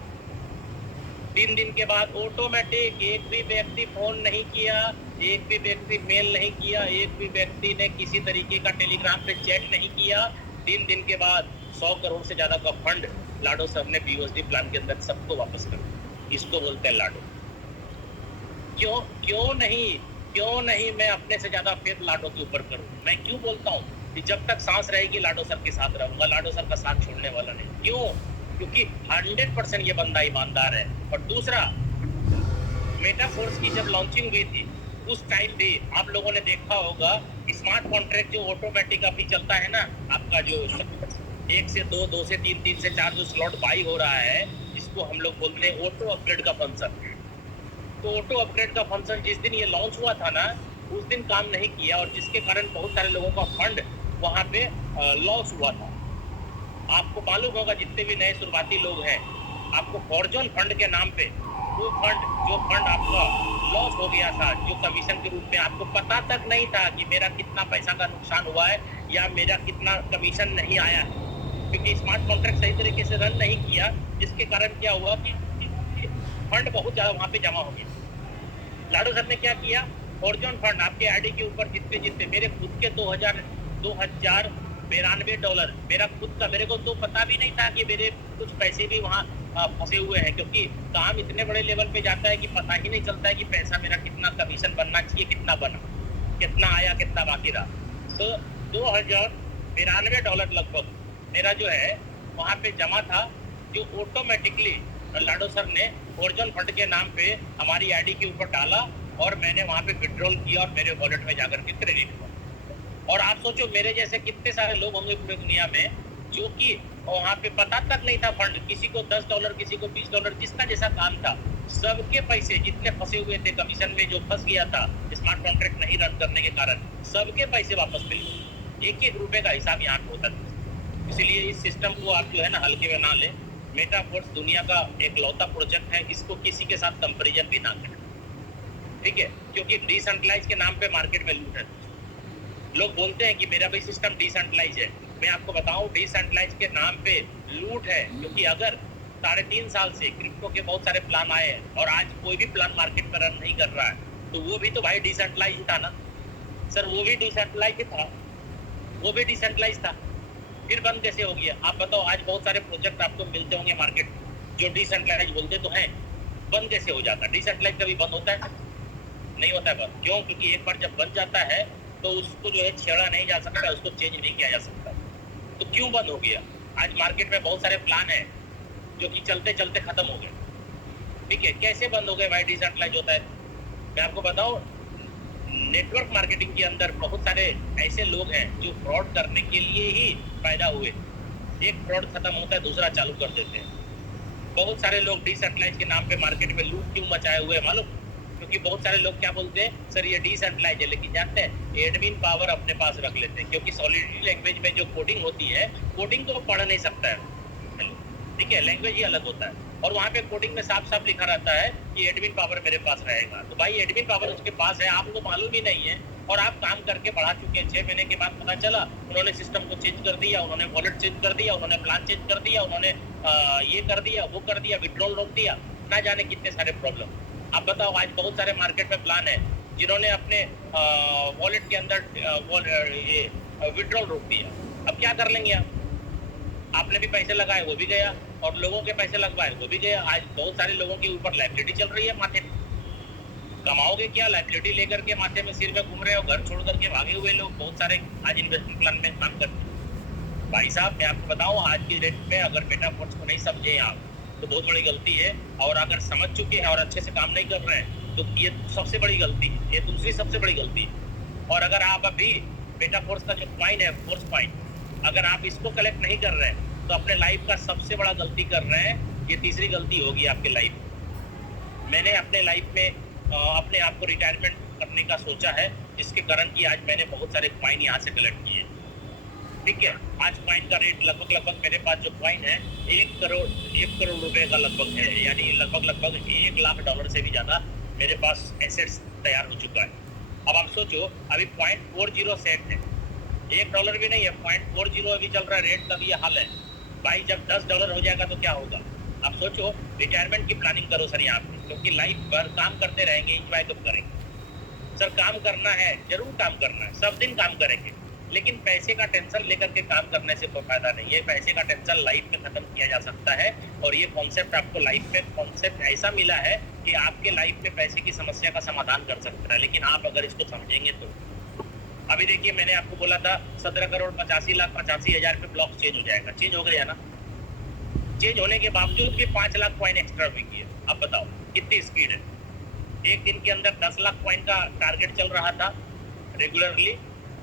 3 दिन के बाद ऑटोमेटिक, एक भी व्यक्ति फोन नहीं किया, एक भी व्यक्ति मेल नहीं किया, एक भी व्यक्ति ने किसी तरीके का टेलीग्राम पे चैट नहीं किया। 3 दिन के बाद 100 करोड़ से ज्यादा का फंड लाडो सर ने बीओएसडी प्लान के अंदर सबको वापस कर दिया। इसको बोलते हैं लाडो। क्यों नहीं मैं अपने से ज्यादा फेथ लाडो के ऊपर करूं? मैं क्यों बोलता हूं कि जब तक सांस रहेगी लाडो सर के साथ रहूंगा, लाडो सर का साथ छोड़ने वाला नहीं। क्यों? क्योंकि 100% ये बंदा ईमानदार है। और दूसरा, मेटाफोर्स की जब लॉन्चिंग हुई थी उस टाइम भी आप लोगों ने देखा होगा, स्मार्ट कॉन्ट्रैक्ट जो ऑटोमेटिक अभी चलता है ना, आपका जो 1 से 2, 2 से 3, 3 से 4 जो स्लॉट बाई हो रहा है, इसको हम लोग बोलते हैं ऑटो अपग्रेड का फंक्शन। तो ऑटो अपग्रेड का फंक्शन जिस दिन ये लॉन्च हुआ था ना, उस दिन काम नहीं किया और जिसके कारण बहुत सारे लोगों का फंड वहाँ पे लॉस हुआ था। आपको मालूम होगा, जितने भी नए शुरुआती लोग हैं, आपको फॉर्जन फंड के नाम पे वो फंड आपका लॉस हो गया था, जो कमीशन के रूप में आपको पता तक नहीं था कि मेरा कितना पैसा का नुकसान हुआ है या मेरा कितना कमीशन नहीं आया है, क्योंकि स्मार्ट कॉन्ट्रैक्ट सही तरीके से रन नहीं किया, जिसके कारण क्या हुआ कि फंड बहुत ज्यादा वहाँ पे जमा हो गया। लाडो सर ने क्या किया, फॉर्जन फंड आपके आईडी के ऊपर जितने मेरे खुद के $2,092 मेरा खुद का, मेरे को तो पता भी नहीं था कि मेरे कुछ पैसे भी वहाँ फंसे हुए हैं, क्योंकि काम इतने बड़े लेवल पे जाता है कि पता ही नहीं चलता है कि पैसा मेरा कितना कमीशन बनना चाहिए, कितना बना, कितना आया, कितना बाकी रहा। तो $2,092 लगभग मेरा जो है वहाँ पे जमा था, जो ऑटोमेटिकली लाडो सर ने फॉर्जन फंड के नाम पे हमारी आईडी के ऊपर डाला और मैंने वहाँ पे विड्रॉल किया और मेरे वॉलेट में जाकर के क्रेडिट हुआ। और आप सोचो, मेरे जैसे कितने सारे लोग होंगे पूरे दुनिया में जो कि वहाँ पे पता तक नहीं था फंड, किसी को $10, किसी को $20, जिसका जैसा काम था, सबके पैसे जितने फंसे हुए थे कमीशन में, जो फंस गया था स्मार्ट कॉन्ट्रैक्ट नहीं रन करने के कारण, सबके पैसे वापस मिल गए। 1-1 रुपए का हिसाब यहाँ पे होता था। इसलिए इस सिस्टम को आप जो है ना हल्के में ना लें। मेटाफोर्स दुनिया का एक लौता प्रोजेक्ट है, इसको किसी के साथ कंपैरिजन भी ना करें, ठीक है? क्योंकि डिसेंट्रलाइज के नाम पे मार्केट में लूट है। लोग बोलते हैं कि मेरा भी सिस्टम डिसेंट्रलाइज है। मैं आपको बताऊं, डिसेंट्रलाइज के नाम पे लूट है, क्योंकि अगर 3.5 साल से क्रिप्टो के बहुत सारे प्लान आए हैं और आज कोई भी प्लान मार्केट में रन नहीं कर रहा है, तो वो भी तो भाई डिसेंट्रलाइज था ना सर, वो भी डिसेंट्रलाइज था, वो भी डिसेंट्रलाइज था, फिर बंद कैसे हो गया? आप बताओ। आज बहुत सारे प्रोजेक्ट आपको मिलते होंगे मार्केट जो डिसेंट्रलाइज बोलते तो हैं, बंद कैसे हो जाता? डिसेंट्रलाइज कभी बंद होता है? नहीं होता है बंद। क्यों? क्योंकि एक बार जब बन जाता है तो उसको जो है छेड़ा नहीं जा सकता, उसको चेंज नहीं किया जा सकता। तो क्यों बंद हो गया? आज मार्केट में बहुत सारे प्लान हैं जो कि चलते चलते खत्म हो गए, ठीक है? कैसे बंद हो गए भाई? डिसेंट्रलाइज होता है। मैं आपको बताऊं, नेटवर्क मार्केटिंग के अंदर बहुत सारे ऐसे लोग हैं जो फ्रॉड करने के लिए ही पैदा हुए। एक फ्रॉड खत्म होता है, दूसरा चालू कर देते हैं। बहुत सारे लोग डिसेंट्रलाइज के नाम पे मार्केट में लूट क्यों मचाए हुए हैं मालूम? क्योंकि बहुत सारे लोग क्या बोलते हैं, सर ये डिसेंट्रलाइज है, लेकिन जानते हैं एडमिन पावर अपने पास रख लेते हैं, क्योंकि सॉलिडिटी लैंग्वेज में जो कोडिंग होती है, कोडिंग तो पढ़ नहीं सकता है, ठीक है? लैंग्वेज ही अलग होता है और वहाँ पे कोडिंग में साफ साफ लिखा रहता है कि एडमिन पावर मेरे पास रहेगा। तो भाई एडमिन पावर उसके पास है, आपको मालूम ही नहीं है, और आप काम करके बढ़ा चुके हैं। 6 महीने के बाद पता चला उन्होंने सिस्टम को चेंज कर दिया, उन्होंने वॉलेट चेंज कर दिया, उन्होंने प्लान चेंज कर दिया, उन्होंने ये कर दिया, वो कर दिया, विड्रॉल रोक दिया, ना जाने कितने सारे प्रॉब्लम। आप बताओ, आज बहुत सारे मार्केट में प्लान है जिन्होंने अपने वॉलेट के अंदर ये विड्रॉल रोक दिया। अब क्या कर लेंगे आप? आपने भी पैसे लगाए वो भी गया, और लोगों के पैसे लगवाए वो भी गया। आज बहुत सारे लोगों के ऊपर लायबिलिटी चल रही है माथे पे। कमाओगे क्या? लायबिलिटी लेकर के माथे में सिर में घूम रहे हो, घर छोड़ करके भागे हुए लोग बहुत सारे आज इन्वेस्टमेंट प्लान में काम करते हैं। भाई साहब मैं आपको बताऊं, आज की डेट में अगर मेटावर्स को नहीं समझे आप तो बहुत बड़ी गलती है, और अगर समझ चुके हैं और अच्छे से काम नहीं कर रहे हैं तो ये सबसे बड़ी गलती है, ये दूसरी सबसे बड़ी गलती है। और अगर आप अभी मेटावर्स का जो कॉइन है फोर्स कॉइन, अगर आप इसको कलेक्ट नहीं कर रहे हैं तो अपने लाइफ का सबसे बड़ा गलती कर रहे हैं। ये तीसरी गलती होगी आपके लाइफ में। मैंने अपने लाइफ में अपने आप को रिटायरमेंट करने का सोचा है, जिसके कारण कि आज मैंने बहुत सारे कॉइन यहाँ से कलेक्ट किए। ठीक है, आज कॉइन का रेट लगभग मेरे पास जो कॉइन है 1 करोड़ रुपए का लगभग है, यानी लगभग $1,00,000 से भी ज़्यादा मेरे पास एसेट्स तैयार हो चुका है। अब आप सोचो, अभी 0.40 सेंट है, $1 भी नहीं है, 0.40 अभी चल रहा है रेट का भी ये हाल है। भाई जब $10 हो जाएगा तो क्या होगा? आप सोचो, रिटायरमेंट की प्लानिंग करो सर यहाँ पे, क्योंकि लाइफ भर काम करते रहेंगे, एंजॉय कब करेंगे सर? काम करना है, जरूर काम करना है, सब दिन काम करेंगे, लेकिन पैसे का टेंशन लेकर के काम करने से कोई फायदा नहीं है। पैसे का टेंशन लाइफ में खत्म किया जा सकता है, और ये कॉन्सेप्ट आपको लाइफ में कॉन्सेप्ट ऐसा मिला है कि आपके लाइफ में पैसे की समस्या का समाधान कर सकता है, लेकिन आप अगर इसको समझेंगे तो। अभी देखिए, मैंने आपको बोला था 17,85,85,000 पे ब्लॉक चेंज हो जाएगा, चेंज हो गया ना? चेंज होने के बावजूद भी 5 लाख कॉइन एक्स्ट्रा भी किए। अब बताओ कितनी स्पीड है? एक दिन के अंदर 10 लाख कॉइन का टारगेट चल रहा था रेगुलरली।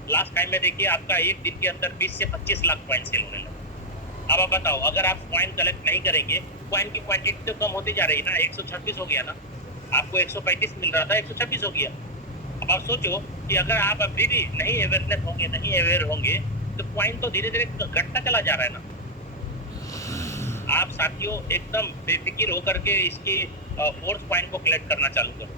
लास्ट टाइम में देखिए आपका एक दिन के अंदर 20 से 25 लाख कॉइन सेल होने लगा। अब आप बताओ, अगर आप कॉइन कलेक्ट नहीं करेंगे, कॉइन की क्वांटिटी तो कम होती जा रही है ना। 126 हो गया ना, आपको 135 मिल रहा था, 126 हो गया। अब आप सोचो कि अगर आप अभी भी नहीं अवेयरनेस होंगे, नहीं अवेयर होंगे, तो कॉइन तो धीरे धीरे घटता चला जा रहा है ना। आप साथियों एकदम बेफिक्र होकर के इसकी फोर्स कॉइन को कलेक्ट करना चालू करो,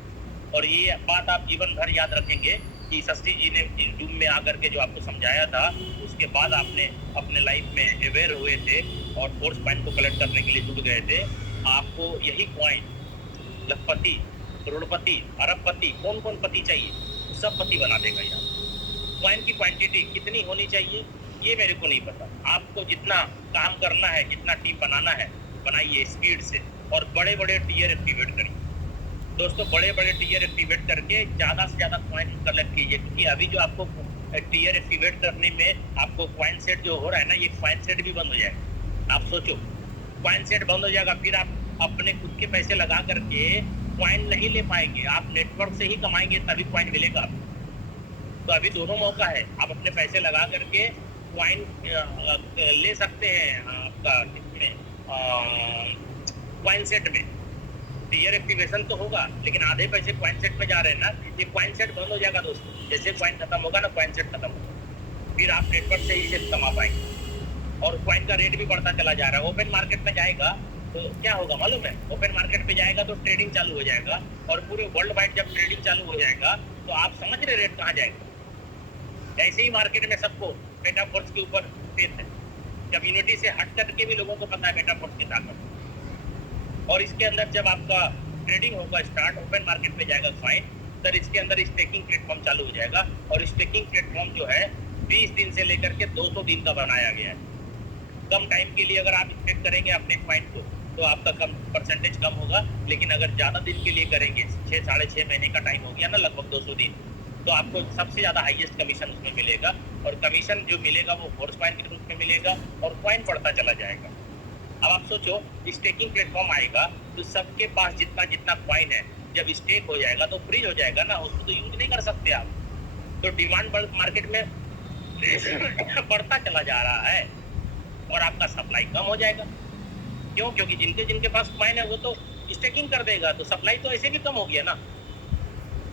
और ये बात आप जीवन भर याद रखेंगे कि शशि जी ने जूम में आकर के जो आपको समझाया था, उसके बाद आपने अपने लाइफ में अवेयर हुए थे और फोर्स कॉइन को कलेक्ट करने के लिए जुड़ गए थे। आपको यही कॉइन लखपति, करोड़पति, अरबपति, कौन कौन पति चाहिए, सब पति बना देगा यार। कॉइन की क्वांटिटी कितनी होनी चाहिए ये मेरे को नहीं पता। आपको जितना काम करना है, जितना टीम बनाना है, बनाइए स्पीड से, और बड़े बड़े टीयर एक्टिवेट करिए दोस्तों। बड़े बड़े टीयर एक्टिवेट करके ज़्यादा से ज़्यादा कॉइन कलेक्ट कीजिए, क्योंकि अभी जो आपको टीयर एक्टिवेट करने में आपको कॉइन सेट जो हो रहा है ना, ये कॉइन सेट भी बंद हो जाएगा। आप सोचो, कॉइन सेट बंद हो जाएगा, फिर आप अपने खुद के पैसे लगा करके कॉइन नहीं ले पाएंगे। आप नेटवर्क से ही कमाएंगे तभी कॉइन मिलेगा आपको। तो अभी दोनों मौका है, आप अपने पैसे लगा करके कॉइन ले सकते हैं आपका किसमें, कॉइन सेट में। टीयर एक्टिवेशन तो होगा, लेकिन आधे पैसे कॉइन सेट में जा रहे हैं ना। ये कॉइन सेट बंद हो जाएगा दोस्तों, जैसे कॉइन खत्म होगा ना, कॉइन सेट खत्म होगा, फिर आप नेटवर्क से ही सिर्फ कमा पाएंगे, और कॉइन का रेट भी बढ़ता चला जा रहा है। ओपन मार्केट में जाएगा तो क्या होगा मालूम है? ओपन मार्केट पे जाएगा तो ट्रेडिंग चालू हो जाएगा, और पूरे वर्ल्ड वाइड जब ट्रेडिंग चालू हो जाएगा तो आप समझ रहे रेट कहाँ जाएगा। ऐसे ही मार्केट में सबको मेटावर्स के ऊपर फेथ है, कम्युनिटी से हट करके भी लोगों को पता है मेटावर्स की ताकत। और इसके अंदर जब आपका ट्रेडिंग होगा स्टार्ट, ओपन मार्केट में जाएगा कॉइन, सर इसके अंदर स्टेकिंग प्लेटफॉर्म चालू हो जाएगा, और स्टेकिंग प्लेटफॉर्म जो है 20 दिन से लेकर के 200 दिन का बनाया गया है। कम टाइम के लिए अगर आप स्टेक करेंगे अपने कॉइन को तो आपका कम परसेंटेज कम होगा, लेकिन अगर ज़्यादा दिन के लिए करेंगे, 6 साढ़े 6 महीने का टाइम हो गया ना, लगभग 200 दिन, तो आपको सबसे ज़्यादा हाईएस्ट कमीशन उसमें मिलेगा, और कमीशन जो मिलेगा वो फोर्स कॉइन के रूप में मिलेगा, और कॉइन बढ़ता चला जाएगा। अब आप सोचो, स्टेकिंग प्लेटफॉर्म आएगा तो सबके पास जितना जितना कॉइन है, जब स्टेक हो जाएगा तो फ्रीज हो जाएगा ना, उसको तो यूज नहीं कर सकते आप। तो डिमांड मार्केट में बढ़ता चला जा रहा है, और आपका सप्लाई कम हो जाएगा। क्यों? क्योंकि जिनके जिनके पास कॉइन है वो तो स्टेकिंग कर देगा, तो सप्लाई तो ऐसे भी कम हो गया ना।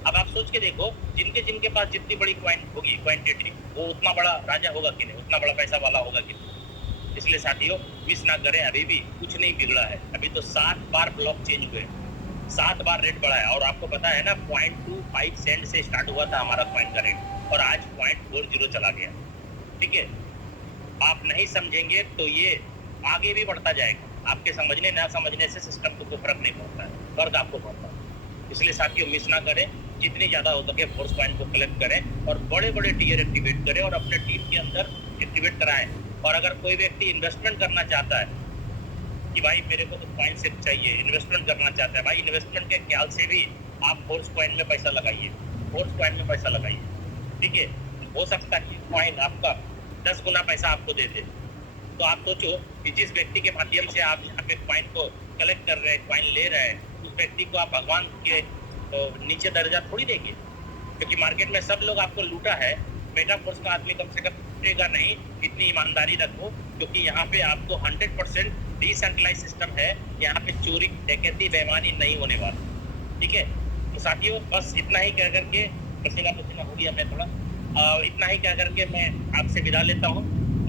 अब आप सोच के देखो, जिनके जिनके पास जितनी बड़ी कॉइन होगी, क्वांटिटी, वो उतना बड़ा राजा होगा कि नहीं, उतना बड़ा पैसा वाला होगा कि नहीं। इसलिए साथियों मिस ना करें, अभी भी कुछ नहीं बिगड़ा है। अभी तो 7 बार ब्लॉक चेंज हुए, 7 बार रेट बढ़ा है, और आपको पता है ना 0.25 सेंट से स्टार्ट हुआ था हमारा कॉइन का रेट, और आज 0.40 चला गया। ठीक है, आप नहीं समझेंगे तो ये आगे भी बढ़ता जाएगा। आपके समझने ना समझने से सिस्टम को कोई फर्क नहीं पड़ता है, फर्क आपको पड़ता है। इसलिए साथियों मिस ना करें, जितनी ज़्यादा हो सके फोर्स पॉइंट को कलेक्ट करें और बड़े बड़े टीयर एक्टिवेट करें और अपने टीम के अंदर एक्टिवेट कराएं। और अगर कोई व्यक्ति इन्वेस्टमेंट करना चाहता है कि भाई मेरे को तो पॉइंट सिर्फ चाहिए, इन्वेस्टमेंट करना चाहता है, भाई इन्वेस्टमेंट के ख्याल से भी आप फोर्स पॉइंट में पैसा लगाइए, फोर्स पॉइंट में पैसा लगाइए, ठीक है। हो सकता है कि पॉइंट आपका 10 गुना पैसा आपको दे दे। तो आप सोचो कि जिस व्यक्ति के माध्यम से आप यहाँ पे पॉइंट को कलेक्ट कर रहे हैं, पॉइंट ले रहे हैं, उस व्यक्ति को आप भगवान के नीचे दर्जा थोड़ी देंगे, क्योंकि मार्केट में सब लोग आपको लूटा है। मेटाफोर्स का आदमी कम से कम लूटेगा नहीं, इतनी ईमानदारी रखो, क्योंकि यहाँ पे आपको 100% डिसेंट्रलाइज सिस्टम है। यहाँ पे चोरी डकैती बेईमानी नहीं होने वाली, ठीक है। तो साथियों बस इतना ही कह करके, पसीना पसीना हो गया मैं थोड़ा, इतना ही कह करके मैं आपसे विदा लेता हूँ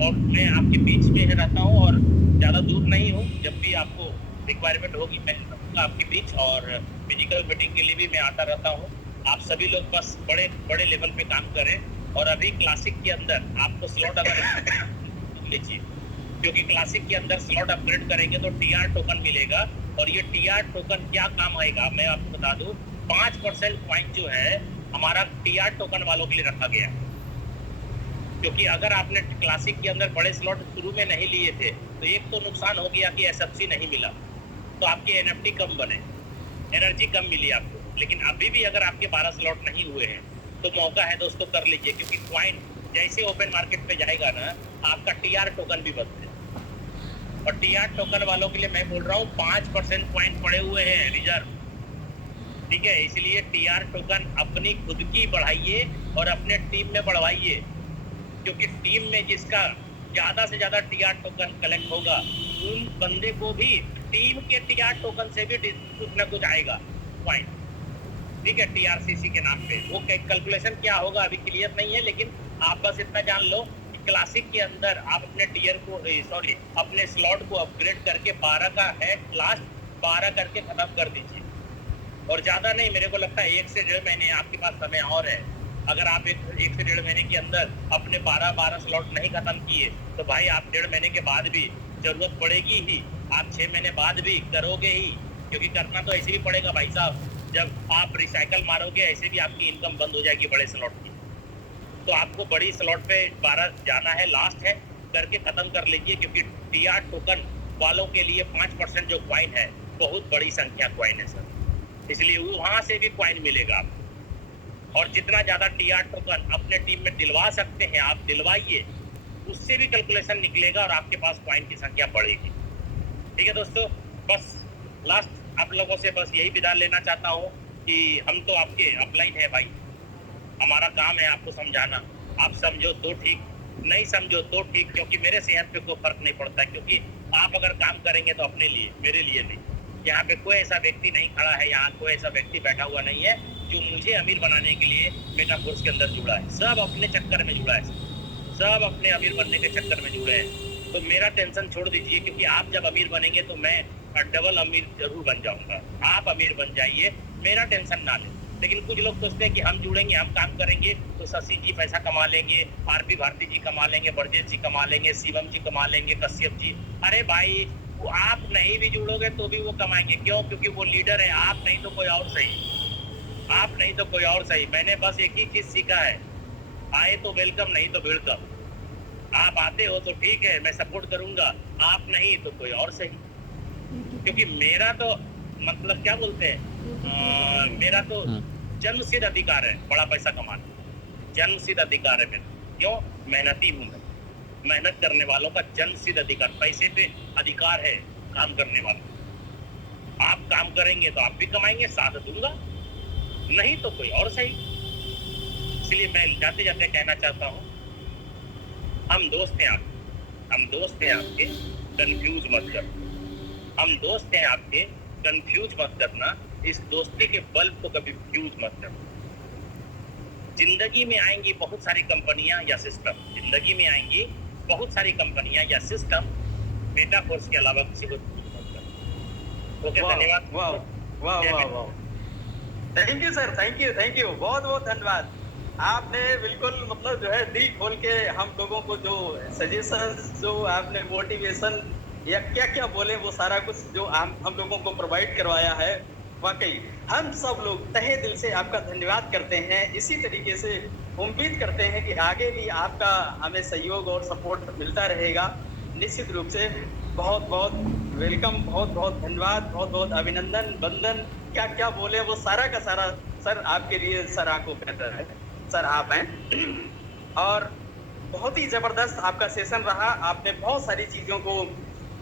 और मैं आपके बीच में रहता हूँ और ज़्यादा दूर नहीं हूँ। जब भी आपको रिक्वायरमेंट होगी मैं रहूँगा आपके बीच, और फिजिकल मीटिंग के लिए भी मैं आता रहता हूँ। आप सभी लोग बस बड़े बड़े लेवल पे काम करें। और अभी क्लासिक के अंदर आपको स्लॉट अगर लीजिए, क्योंकि क्लासिक के अंदर स्लॉट अपग्रेड करेंगे तो टीआर टोकन मिलेगा, और ये टीआर टोकन क्या काम आएगा मैं आपको बता दूं। 5% पॉइंट जो है हमारा टीआर टोकन वालों के लिए रखा गया, क्योंकि अगर आपने क्लासिक के अंदर बड़े स्लॉट शुरू में नहीं लिए थे तो एक तो नुकसान हो गया कि एसएफसी नहीं मिला, तो आपके एनएफटी कम बने, एनर्जी कम मिली आपको। लेकिन अभी भी अगर आपके 12 स्लॉट नहीं हुए हैं तो मौका है दोस्तों, कर लीजिए, क्योंकि पॉइंट जैसे ओपन मार्केट पे जाएगा ना, आपका टीआर टोकन भी बढ़ते हैं। और टीआर टोकन वालों के लिए मैं बोल रहा हूँ 5% पॉइंट पड़े हुए हैं रिजर्व, ठीक है। इसलिए टीआर टोकन अपनी खुद की बढ़ाइए और अपने टीम में बढ़वाइए, क्योंकि टीम में जिसका ज्यादा से ज्यादा टीआर टोकन कलेक्ट होगा उन बंदे को भी टीम के टीआर टोकन से भी कुछ ना कुछ आएगा पॉइंट, ठीक है, टीआरसीसी के नाम पे। वो कैलकुलेशन क्या होगा अभी क्लियर नहीं है, लेकिन आप बस इतना जान लो कि क्लासिक के अंदर आप अपने टीयर को अपने स्लॉट को अपग्रेड करके 12 का है, लास्ट 12 करके खत्म कर दीजिए। और ज़्यादा नहीं, मेरे को लगता है 1 से 1.5 महीने आपके पास समय और है। अगर आप एक से 1.5 महीने के अंदर अपने 12 स्लॉट नहीं खत्म किए तो भाई आप 1.5 महीने के बाद भी जरूरत पड़ेगी ही, आप 6 महीने बाद भी करोगे ही, क्योंकि करना तो ऐसे ही पड़ेगा भाई साहब। जब आप रिसाइकल मारोगे ऐसे भी आपकी इनकम बंद हो जाएगी बड़े स्लॉट की। तो आपको बड़ी स्लॉट पे 12 जाना है, लास्ट है, करके खत्म कर लीजिए, क्योंकि टीआर टोकन वालों के लिए 5% जो क्वाइन है बहुत बड़ी संख्या क्वाइन है सर, इसलिए वहाँ से भी क्वाइन मिलेगा आपको। और जितना ज़्यादा टीआर टोकन अपने टीम में दिलवा सकते हैं आप दिलवाइए, उससे भी कैलकुलेशन निकलेगा और आपके पास क्वाइन की संख्या बढ़ेगी, ठीक है दोस्तों। बस लास्ट आप लोगों से बस यही विदा लेना चाहता हूँ कि हम तो आपके अपलाइन है भाई, हमारा काम है आपको समझाना। आप समझो तो ठीक, नहीं समझो तो ठीक, क्योंकि मेरे सेहत पे कोई फर्क नहीं पड़ता, क्योंकि आप अगर काम करेंगे तो अपने लिए, मेरे लिए नहीं। यहाँ पे कोई ऐसा व्यक्ति नहीं खड़ा है, यहाँ कोई ऐसा व्यक्ति बैठा हुआ नहीं है जो मुझे अमीर बनाने के लिए मेटाफोर्स के अंदर जुड़ा है। सब अपने चक्कर में जुड़ा है, सब अपने अमीर बनने के चक्कर में जुड़े हैं। तो मेरा टेंशन छोड़ दीजिए, क्योंकि आप जब अमीर बनेंगे तो मैं डबल अमीर जरूर बन जाऊंगा। आप अमीर बन जाइए, मेरा टेंशन ना लें। लेकिन कुछ लोग सोचते हैं कि हम जुड़ेंगे, हम काम करेंगे तो शशि जी पैसा कमा लेंगे, आरपी भारती जी कमा लेंगे, बरजेश जी कमा लेंगे, शिवम जी कमा लेंगे, कश्यप जी। अरे भाई वो आप नहीं भी जुड़ोगे तो भी वो कमाएंगे, क्यों? क्योंकि वो लीडर है, आप नहीं तो कोई और सही, आप नहीं तो कोई और सही। मैंने बस एक ही चीज सीखा है, आए तो वेलकम, नहीं तो वेलकम। आप आते हो तो ठीक है, मैं सपोर्ट करूंगा, आप नहीं तो कोई और सही। क्योंकि मेरा तो मतलब क्या बोलते हैं, मेरा तो जन्मसिद्ध अधिकार है बड़ा पैसा कमाना, जन्मसिद्ध अधिकार है मेरा। क्यों? मेहनती हूँ मैं, मेहनत करने वालों का जन्मसिद्ध अधिकार, पैसे पे अधिकार है काम करने वाला। आप काम करेंगे तो आप भी कमाएंगे, साथ दूंगा, नहीं तो कोई और सही। इसलिए मैं जाते जाते कहना चाहता हूँ, हम दोस्त हैं आपके, हम दोस्त हैं आपके, कंफ्यूज मत करना। हम दोस्त हैं आपके, कंफ्यूज मत करना। इस दोस्ती के बल्ब को कभी फ्यूज मत करना। जिंदगी में आएंगी बहुत सारी कंपनियां या सिस्टम, जिंदगी में आएंगी बहुत सारी कंपनियां या सिस्टम, मेटाफोर्स के अलावा किसी को फ्यूज मत करना। ओके, धन्यवाद। वाह वाह वाह वाह, thank you sir, thank you, बहुत बहुत धन्यवाद। आपने बिल्कुल मतलब जो है दिल खोल के हम लोगों को जो सजेशन, जो आपने मोटिवेशन या क्या क्या बोले वो सारा कुछ जो हम लोगों को प्रोवाइड करवाया है, वाकई हम सब लोग तहे दिल से आपका धन्यवाद करते हैं। इसी तरीके से उम्मीद करते हैं कि आगे भी आपका हमें सहयोग और सपोर्ट मिलता रहेगा। निश्चित रूप से बहुत बहुत वेलकम, बहुत बहुत धन्यवाद, बहुत बहुत अभिनंदन, वंदन, क्या क्या बोले वो सारा का सारा सर आपके लिए सर आंखों बेहतर है, सर आप हैं। और बहुत ही जबरदस्त आपका सेशन रहा। आपने बहुत सारी चीजों को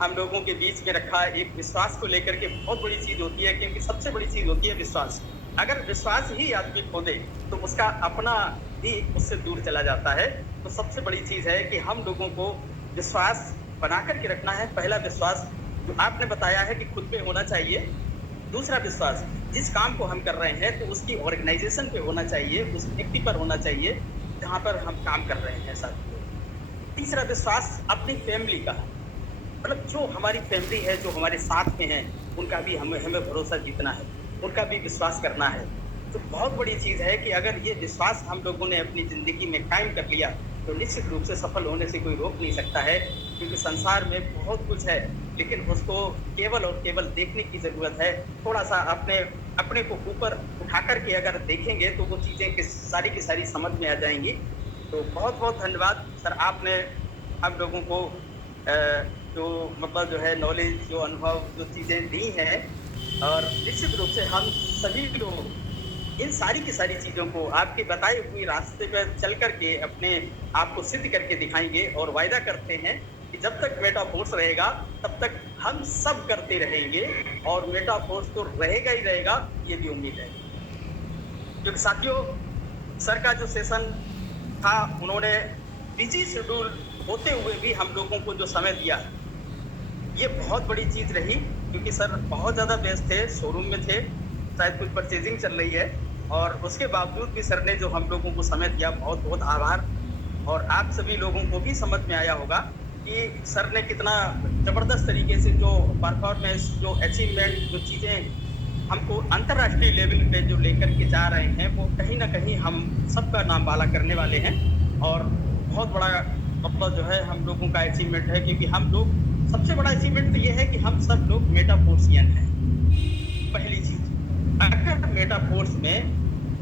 हम लोगों के बीच में रखा। एक विश्वास को लेकर के बहुत बड़ी चीज होती है, क्योंकि सबसे बड़ी चीज होती है विश्वास। अगर विश्वास ही आदमी खो दे तो उसका अपना भी उससे दूर चला जाता है। तो सबसे बड़ी चीज है कि हम लोगों को विश्वास बना करके रखना है। पहला विश्वास जो आपने बताया है कि खुद पे होना चाहिए। दूसरा विश्वास जिस काम को हम कर रहे हैं तो उसकी ऑर्गेनाइजेशन पे होना चाहिए, उस व्यक्ति पर होना चाहिए जहाँ पर हम काम कर रहे हैं साथियों। तीसरा विश्वास अपनी फैमिली का, मतलब जो हमारी फैमिली है, जो हमारे साथ में है, उनका भी हमें भरोसा जीतना है, उनका भी विश्वास करना है। तो बहुत बड़ी चीज़ है कि अगर ये विश्वास हम लोगों ने अपनी ज़िंदगी में कायम कर लिया तो निश्चित रूप से सफल होने से कोई रोक नहीं सकता है। क्योंकि संसार में बहुत कुछ है, लेकिन उसको केवल और केवल देखने की ज़रूरत है। थोड़ा सा अपने को ऊपर उठा कर के अगर देखेंगे तो वो चीज़ें की सारी समझ में आ जाएंगी। तो बहुत बहुत धन्यवाद सर, आपने हम लोगों को जो मतलब जो है नॉलेज, जो अनुभव, जो चीज़ें दी हैं। और निश्चित रूप से हम सभी लोग इन सारी की सारी चीज़ों को आपके बताए हुए रास्ते पर चल करके अपने आप को सिद्ध करके दिखाएंगे। और वायदा करते हैं कि जब तक मेटाफोर्स रहेगा तब तक हम सब करते रहेंगे, और मेटाफोर्स तो रहेगा ही रहेगा, ये भी उम्मीद है। क्योंकि साथियों, सर का जो सेशन था, उन्होंने बिजी शेड्यूल होते हुए भी हम लोगों को जो समय दिया, ये बहुत बड़ी चीज़ रही। क्योंकि सर बहुत ज़्यादा व्यस्त थे, शोरूम में थे, शायद कुछ परचेजिंग चल रही है, और उसके बावजूद भी सर ने जो हम लोगों को समय दिया, बहुत बहुत आभार। और आप सभी लोगों को भी समझ में आया होगा कि सर ने कितना ज़बरदस्त तरीके से जो परफॉर्मेंस, जो अचीवमेंट, जो चीज़ें हमको अंतर्राष्ट्रीय लेवल पे जो लेकर के जा रहे हैं, वो कहीं ना कहीं हम सबका नाम वाला करने वाले हैं। और बहुत बड़ा मतलब जो है हम लोगों का अचीवमेंट है। क्योंकि हम लोग, सबसे बड़ा अचीवमेंट तो ये है कि हम सब लोग मेटाफोर्सियन हैं। पहली चीज, अगर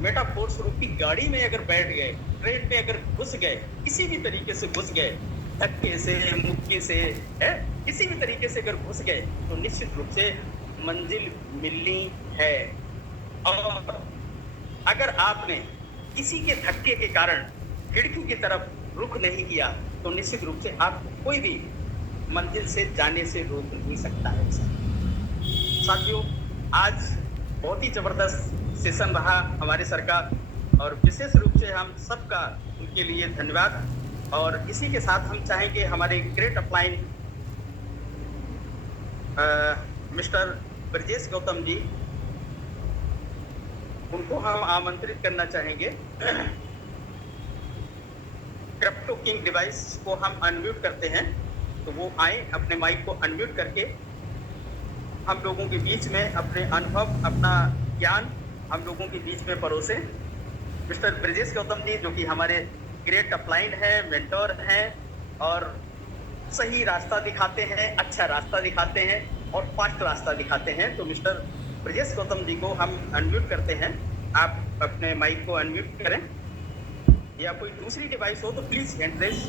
मेटाफोर्स रूपी गाड़ी में अगर बैठ गए, ट्रेन में अगर घुस गए, किसी भी तरीके से घुस गए, धक्के से, मुक्के से, है, किसी भी तरीके से अगर घुस गए, तो निश्चित रूप से मंजिल मिलनी है। और अगर आपने किसी के धक्के के कारण खिड़की की तरफ रुख नहीं किया तो निश्चित रूप से आपको कोई भी मंजिल से जाने से रोक नहीं सकता है। साथियों, आज बहुत ही जबरदस्त सेशन रहा हमारे सर का, और विशेष रूप से हम सबका उनके लिए धन्यवाद। और इसी के साथ हम चाहेंगे हमारे great upline mister Brajesh Gautam ji, उनको हम आमंत्रित करना चाहेंगे। क्रिप्टो किंग डिवाइस को हम अनम्यूट करते हैं, तो वो आए, अपने माइक को अनम्यूट करके हम लोगों के बीच में अपने अनुभव, अपना ज्ञान हम लोगों के बीच में परोसे। मिस्टर ब्रजेश गौतम जी, जो कि हमारे ग्रेट अपलाइन हैं, मेंटोर हैं, और सही रास्ता दिखाते हैं, अच्छा रास्ता दिखाते हैं, और फास्ट रास्ता दिखाते हैं। तो मिस्टर ब्रजेश गौतम जी को हम अनम्यूट करते हैं। आप अपने माइक को अनम्यूट करें, या कोई दूसरी डिवाइस हो तो please hand raise.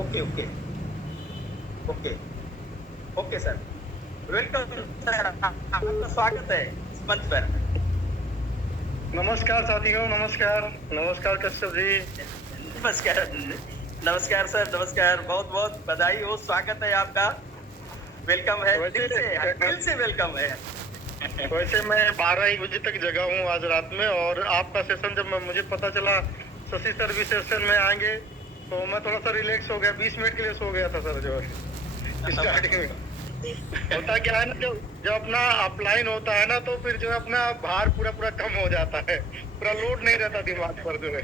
Okay okay okay okay sir, welcome sir, आपका स्वागत है इस मंच पर। नमस्कार साथियों, नमस्कार नमस्कार कश्यप जी। नमस्कार नमस्कार सर, नमस्कार, बहुत बहुत बधाई हो, स्वागत है आपका, वेलकम है, दिल से वेलकम है। वैसे मैं 12 बजे तक जगा हूँ आज रात में, और आपका सेशन जब मुझे पता चला शशि सर भी सेशन में आएंगे तो मैं थोड़ा सा रिलैक्स हो गया। 20 मिनट के लिए सो गया था सर। जो स्टार्टिंग में होता क्या है ना, जब अपना अपलाइन होता है ना, तो फिर जो है अपना भार पूरा कम हो जाता है, पूरा लोड नहीं रहता दिमाग पर जो है।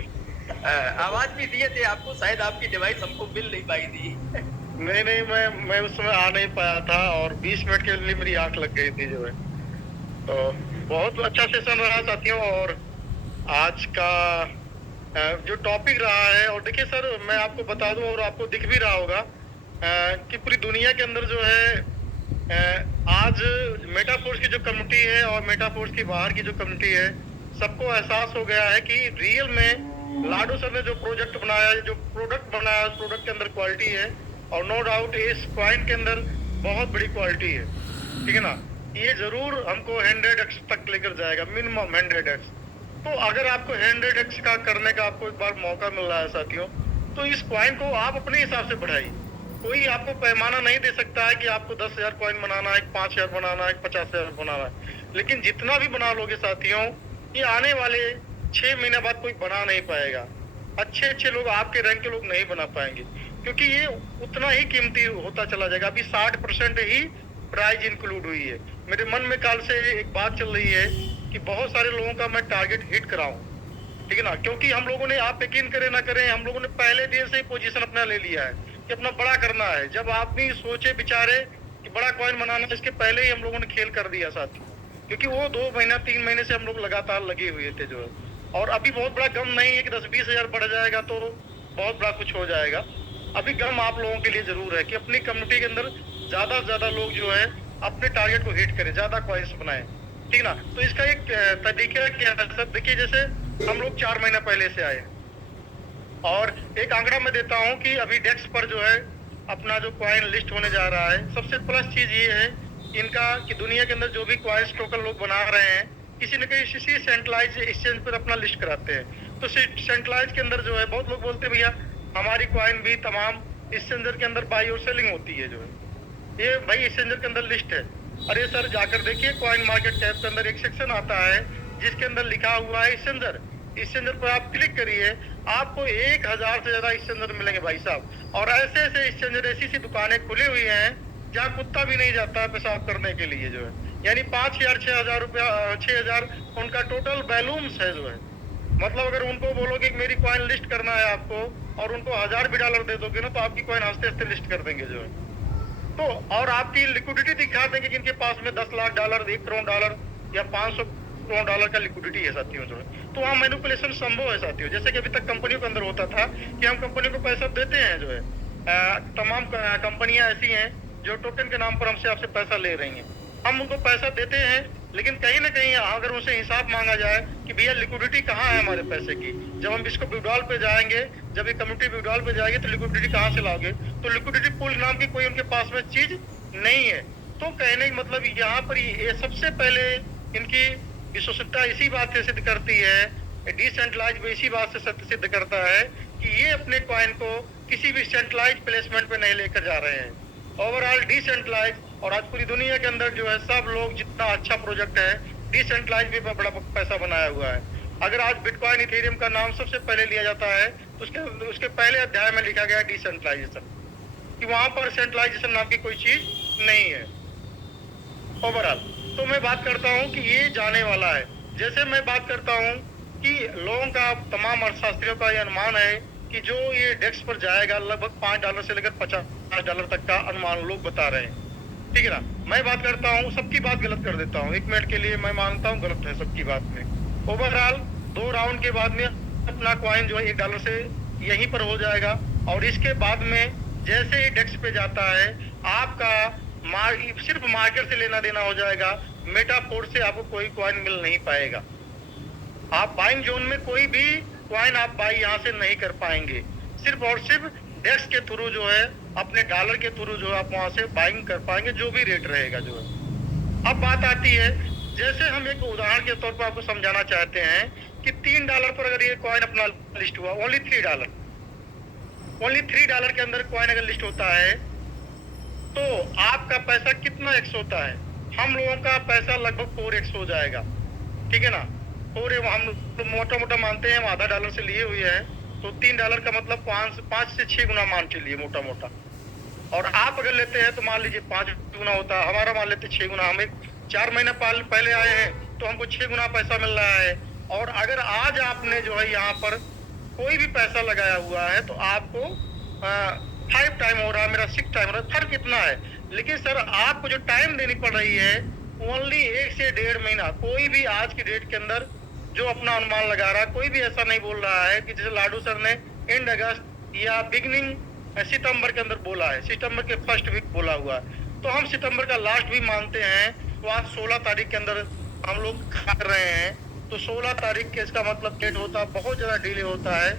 आवाज भी दिए थे आपको, शायद आपकी डिवाइस हमको मिल नहीं पाई थी। नहीं, मैं उस समय आ नहीं पाया था, और 20 मिनट के लिए मेरी आंख लग गई थी जो है। तो बहुत अच्छा सेशन रहा साथियों। और आज का जो टॉपिक रहा है, और देखिए सर, मैं आपको बता दूं, और आपको दिख भी रहा होगा कि पूरी दुनिया के अंदर जो है आज मेटाफोर्स की जो कम्युनिटी है और मेटाफोर्स की बाहर की जो कम्युनिटी है, सबको एहसास हो गया है कि रियल में लाडू सर ने जो प्रोजेक्ट बनाया है, जो प्रोडक्ट बनाया है, उस प्रोडक्ट के अंदर क्वालिटी है और नो डाउट इस कॉइन के अंदर बहुत बड़ी क्वालिटी है, ठीक है ना। ये जरूर हमको 100x तक लेकर जाएगा, मिनिमम 100x। तो अगर आपको 100x का करने का आपको एक बार मौका मिल रहा है साथियों, तो इस कॉइन को आप अपने हिसाब से बढ़ाइए। कोई आपको पैमाना नहीं दे सकता है कि आपको 10,000 कॉइन बनाना है, 5,000 बनाना है, 50,000 बनाना है। लेकिन जितना भी बना लोगे साथियों, ये आने वाले 6 महीने बाद कोई बना नहीं पाएगा। अच्छे लोग, आपके रैंक के लोग नहीं बना पाएंगे, क्योंकि ये उतना ही कीमती होता चला जाएगा। अभी 60% ही प्राइस इंक्लूड हुई है। मेरे मन में कल से एक बात चल रही है कि बहुत सारे लोगों का मैं टारगेट हिट कराऊं, ठीक है ना। क्योंकि हम लोगों ने, आप यकीन करें ना करें, हम लोगों ने पहले दिन से ही पोजीशन अपना ले लिया है कि अपना बड़ा करना है। जब आप भी सोचे विचारे कि बड़ा कॉइन बनाना, इसके पहले ही हम लोगों ने खेल कर दिया साथी, क्योंकि वो 2 महीना 3 महीने से हम लोग लगातार लगे हुए थे जो है। और अभी बहुत बड़ा गम नहीं है कि 10-20 हजार बढ़ जाएगा तो बहुत बड़ा कुछ हो जाएगा। अभी गम आप लोगों के लिए जरूर है कि अपनी कम्युनिटी के अंदर ज्यादा से ज्यादा लोग जो है अपने टारगेट को हिट करें, ज्यादा कॉइन्स बनाए, ठीक ना। तो इसका एक तरीका क्या है सर, देखिए जैसे हम लोग 4 महीना पहले से आए और एक आंकड़ा मैं देता हूँ कि अभी डेक्स पर जो है अपना जो कॉइन लिस्ट होने जा रहा है। सबसे प्लस चीज ये है इनका कि दुनिया के अंदर जो भी कॉइन्स टोकन लोग बना रहे हैं, किसी न किसी सेंट्रलाइज एक्सचेंज पर अपना लिस्ट कराते हैं। तो सेंट्रलाइज के अंदर जो है बहुत लोग बोलते हैं भैया हमारी कॉइन भी तमाम एक्सचेंजर के अंदर बाई और सेलिंग होती है जो है, ये भाई एक्सचेंजर के अंदर लिस्ट है। अरे सर जाकर देखिए, कॉइन मार्केट कैप के अंदर एक सेक्शन आता है जिसके अंदर लिखा हुआ है एक्सचेंजर। एक्सचेंजर पर आप क्लिक करिए, आपको 1000 से ज्यादा एक्सचेंजर मिलेंगे भाई साहब। और ऐसे ऐसे एक्सचेंजर, ऐसी दुकानें खुली हुई हैं जहाँ कुत्ता भी नहीं जाता है पेशाब करने के लिए जो है। यानी 5,000 6,000 रुपया 6,000 उनका टोटल बैलून्स है जो है। मतलब अगर उनको बोलोगे कि मेरी कॉइन लिस्ट करना है आपको और उनको 1000 भी डॉलर दे दोगे ना, तो आपकी कॉइन हंसते हंसते लिस्ट कर देंगे जो है। तो और आपकी लिक्विडिटी दिखा देंगे कि इनके पास में 10 लाख डॉलर, 1 करोड़ डॉलर या 500 करोड़ डॉलर का लिक्विडिटी है साथियों जो है। तो वहाँ मैनिपुलेशन संभव है साथियों। जैसे कि अभी तक कंपनियों के अंदर होता था कि हम कंपनियों को पैसा देते हैं जो है, तमाम कंपनियां ऐसी हैं जो टोकन के नाम पर हमसे आपसे पैसा ले रही हैं, हम उनको पैसा देते हैं, लेकिन कहीं ना कहीं अगर उनसे हिसाब मांगा जाए कि भैया लिक्विडिटी कहाँ है हमारे पैसे की, जब हम इसको विड्रॉल पे जाएंगे, जब ये कम्युनिटी विड्रॉल पे जाएगी तो लिक्विडिटी कहाँ से लाओगे, तो लिक्विडिटी पूल नाम की कोई उनके पास में चीज नहीं है। तो कहने का मतलब यहाँ पर ये सबसे पहले इनकी विश्वसनीयता इसी बात से सिद्ध करती है, डिसेंट्रलाइज भी इसी बात से सिद्ध करता है कि ये अपने कॉइन को किसी भी सेंट्रलाइज प्लेसमेंट पे नहीं लेकर जा रहे हैं, ओवरऑल डिसेंट्रलाइज। और आज पूरी दुनिया के अंदर जो है सब लोग, जितना अच्छा प्रोजेक्ट है, डिसेंट्रलाइज भी बड़ा पैसा बनाया हुआ है। अगर आज बिटकॉइन इथेरियम का नाम सबसे पहले लिया जाता है तो उसके पहले अध्याय में लिखा गया डिसेंट्रलाइजेशन, कि वहां पर सेंट्रलाइजेशन नाम की कोई चीज नहीं है ओवरऑल। तो मैं बात करता हूँ कि ये जाने वाला है। जैसे मैं बात करता हूँ कि लोगों का, तमाम अर्थशास्त्रियों का यह अनुमान है कि जो ये डेक्स पर जाएगा लगभग $5 से लेकर $50 तक का अनुमान लोग बता रहे हैं, ठीक है ना। मैं बात करता हूँ, सबकी बात गलत कर देता हूँ, 1 मिनट के लिए मैं मानता हूँ गलत है सबकी बात में। ओवरऑल 2 राउंड के बाद में अपना कॉइन जो है $1 से यहीं पर हो जाएगा। और इसके बाद में जैसे ही डेक्स पे जाता है आपका सिर्फ मार्केट से लेना देना हो जाएगा, मेटाफोर्स से आपको कोई कॉइन मिल नहीं पाएगा। आप बाइंग जोन में कोई भी कॉइन आप बाई यहाँ से नहीं कर पाएंगे, सिर्फ और सिर्फ डेक्स के थ्रू जो है, अपने डॉलर के थ्रू जो है आप वहां से बाइंग कर पाएंगे, जो भी रेट रहेगा जो है। अब बात आती है, जैसे हम एक उदाहरण के तौर पर आपको समझाना चाहते हैं कि $3 पर अगर ये कॉइन अपना लिस्ट हुआ, ओनली $3 के अंदर कॉइन अगर लिस्ट होता है तो आपका पैसा कितना एक्स होता है? हम लोगों का पैसा लगभग 4x हो जाएगा, ठीक है ना। और हम तो मोटा मानते हैं, हम $0.5 से लिए हुए हैं, तो $3 का मतलब 5 से 6 गुना मान के लिए मोटा। और आप अगर लेते हैं तो मान लीजिए 5 गुना होता है, हमारा मान लेते 6 गुना। हम 4 महीना पहले आए हैं तो हमको 6 गुना पैसा मिल रहा है। और अगर आज आपने जो है यहाँ पर कोई भी पैसा लगाया हुआ है तो आपको 5 टाइम हो रहा है, मेरा 6 टाइम हो रहा है। फर्क कितना है? लेकिन सर आपको जो टाइम देनी पड़ रही है ओनली 1 से 1.5 महीना। कोई भी आज की डेट के अंदर जो अपना अनुमान लगा रहा है, कोई भी ऐसा नहीं बोल रहा है कि जैसे लाडू सर ने एंड अगस्त या बिगनिंग सितंबर के अंदर बोला है, सितंबर के फर्स्ट वीक बोला हुआ है। तो हम सितंबर का लास्ट भी मानते हैं, तो आज 16 तारीख के अंदर हम लोग कर रहे हैं, तो 16 तारीख के इसका मतलब डेट होता है, बहुत ज़्यादा डिले होता है,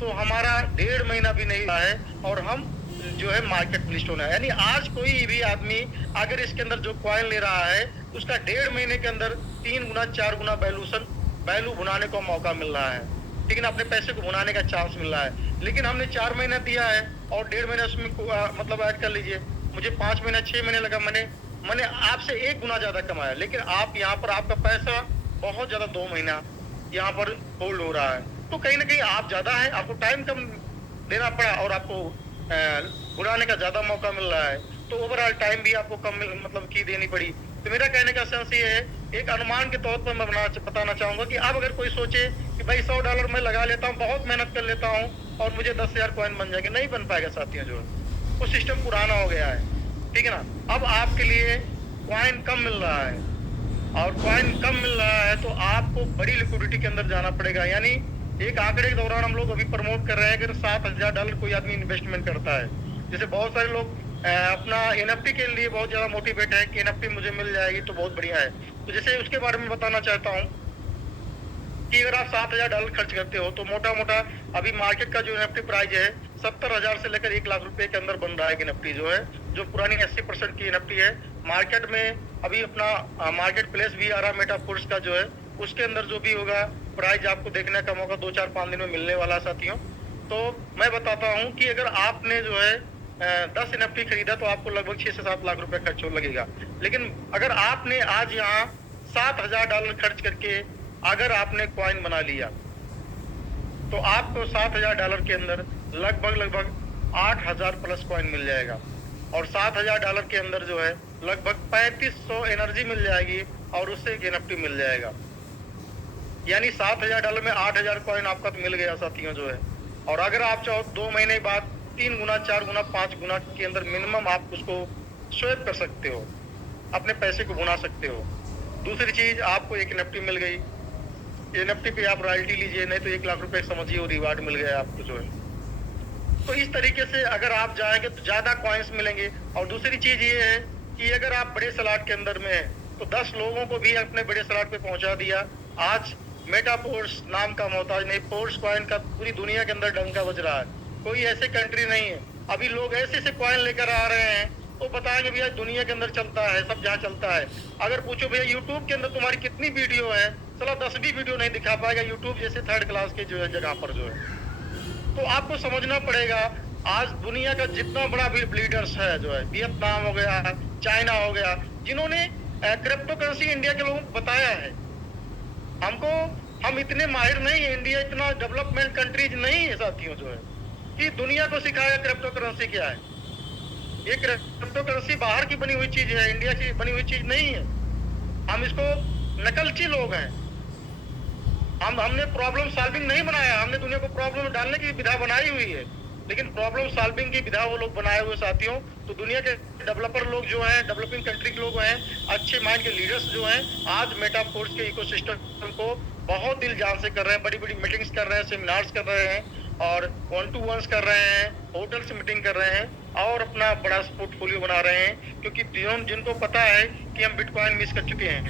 तो हमारा 1.5 महीना भी नहीं हुआ है और हम जो है मार्केट लिस्ट होना है। यानी आज कोई भी आदमी अगर इसके अंदर जो कॉइन ले रहा है उसका 1.5 महीने के अंदर 3 गुना 4 गुना वैल्यू भुनाने का मौका मिल रहा है, ठीक है ना, अपने पैसे को भुनाने का चांस मिल रहा है। लेकिन हमने 4 महीना दिया है और 1.5 महीना उसमें मतलब ऐड कर लीजिए, मुझे 5 महीना 6 महीने लगा, मैंने आपसे 1 गुना ज्यादा कमाया, लेकिन आप यहाँ पर आपका पैसा बहुत ज्यादा 2 महीना यहाँ पर होल्ड हो रहा है, तो कहीं ना कहीं आप ज्यादा है, आपको टाइम कम देना पड़ा और आपको बुलाने का ज्यादा मौका मिल रहा है, तो ओवरऑल टाइम भी आपको कम मतलब की देनी पड़ी। तो मेरा कहने का सेंस ये है, एक अनुमान के तौर पर मैं बताना चाहूंगा कि अब अगर कोई सोचे कि भाई $100 मैं लगा लेता हूँ, बहुत मेहनत कर लेता हूँ और मुझे 10,000 कॉइन बन जाएंगे, नहीं बन पाएगा साथियों, जो है वो सिस्टम पुराना हो गया है, ठीक है ना। अब आपके लिए कॉइन कम मिल रहा है और कॉइन कम मिल रहा है तो आपको बड़ी लिक्विडिटी के अंदर जाना पड़ेगा। यानी एक आंकड़े के दौरान हम लोग अभी प्रमोट कर रहे हैं कि $7,000 कोई आदमी इन्वेस्टमेंट करता है, जैसे बहुत सारे लोग अपना NFT के लिए बहुत ज्यादा मोटिवेट है कि NFT मुझे मिल जाएगी तो बहुत बढ़िया है। तो जैसे उसके बारे में बताना चाहता हूँ कि अगर आप $7,000 खर्च करते हो तो मोटा मोटा अभी मार्केट का जो NFT प्राइस है 70,000 से लेकर 1 लाख रुपए के अंदर बन रहा है NFT, जो है जो पुरानी 80% की NFT है। मार्केट में अभी अपना मार्केट प्लेस भी आ रहा मेटाफोर्स का जो है, उसके अंदर जो भी होगा प्राइस आपको देखने का मौका 2-4-5 दिन में मिलने वाला साथियों। तो मैं बताता हूँ कि अगर आपने जो है 10 NFT खरीदा तो आपको लगभग 6 से 7 लाख रुपए खर्च लगेगा। लेकिन अगर आपने आज यहाँ $7,000 खर्च करके अगर आपने कॉइन बना लिया तो आपको $7,000 के अंदर लगभग 8,000 प्लस कॉइन मिल जाएगा और $7,000 के अंदर जो है लगभग 3500 एनर्जी मिल जाएगी और उससे एक NFT मिल जाएगा। यानी $7,000 में 8,000 कॉइन आपका तो मिल गया साथियों, जो है। और अगर आप चाहो 2 महीने बाद 3 गुना 4 गुना 5 गुना के अंदर मिनिमम आप उसको स्वेप कर सकते हो, अपने पैसे को भुना सकते हो। दूसरी चीज, आपको एक NFT मिल गई, NFT पे आप रॉयल्टी लीजिए, नहीं तो 1 लाख रुपए समझिए वो रिवार्ड मिल गया आपको, जो है। तो इस तरीके से अगर आप जाएंगे तो ज्यादा कॉइन्स मिलेंगे। और दूसरी चीज ये है कि अगर आप बड़े स्लॉट के अंदर में है तो 10 लोगों को भी अपने बड़े स्लॉट पे पहुंचा दिया। आज मेटाफोर्स नाम का मोहताज नहीं, फोर्स कॉइन का पूरी दुनिया के अंदर डंका बज रहा है। कोई ऐसे कंट्री नहीं है, अभी लोग ऐसे ऐसे कॉइन लेकर आ रहे हैं तो बताएंगे भैया दुनिया के अंदर चलता है, सब जहाँ चलता है। अगर पूछो भैया यूट्यूब के अंदर तुम्हारी कितनी वीडियो है, चलो 10 भी वीडियो नहीं दिखा पाएगा यूट्यूब जैसे 3rd क्लास के जो है जगह पर, जो है। तो आपको समझना पड़ेगा आज दुनिया का जितना बड़ा भी लीडर्स है, जो है वियतनाम हो गया, चाइना हो गया, जिन्होंने क्रिप्टो करेंसी इंडिया के लोगों को बताया है। हम इतने माहिर नहीं है, इंडिया इतना डेवलपमेंट कंट्रीज नहीं है साथियों, जो है कि दुनिया को सिखाया क्रिप्टो करेंसी क्या है। ये क्रिप्टो करेंसी बाहर की बनी हुई चीज है, इंडिया की बनी हुई चीज नहीं है। हम इसको नकलची लोग हैं। हमने प्रॉब्लम सॉल्विंग नहीं बनाया, हमने दुनिया को प्रॉब्लम डालने की विधा बनाई हुई है, लेकिन प्रॉब्लम सॉल्विंग की विधा वो लोग बनाए हुए साथियों। तो दुनिया के डेवलपर लोग जो हैं, डेवलपिंग कंट्री के लोग हैं, अच्छे माइंड के लीडर्स जो हैं, आज मेटाफोर्स के इकोसिस्टम को बहुत दिल जान से कर रहे हैं, बड़ी बड़ी मीटिंग्स कर रहे हैं, सेमिनार्स कर रहे हैं और 1-to-1s कर रहे हैं, होटल से मीटिंग कर रहे हैं और अपना बड़ा पोर्टफोलियो बना रहे हैं। क्योंकि जिनको पता है कि हम बिटकॉइन मिस कर चुके हैं,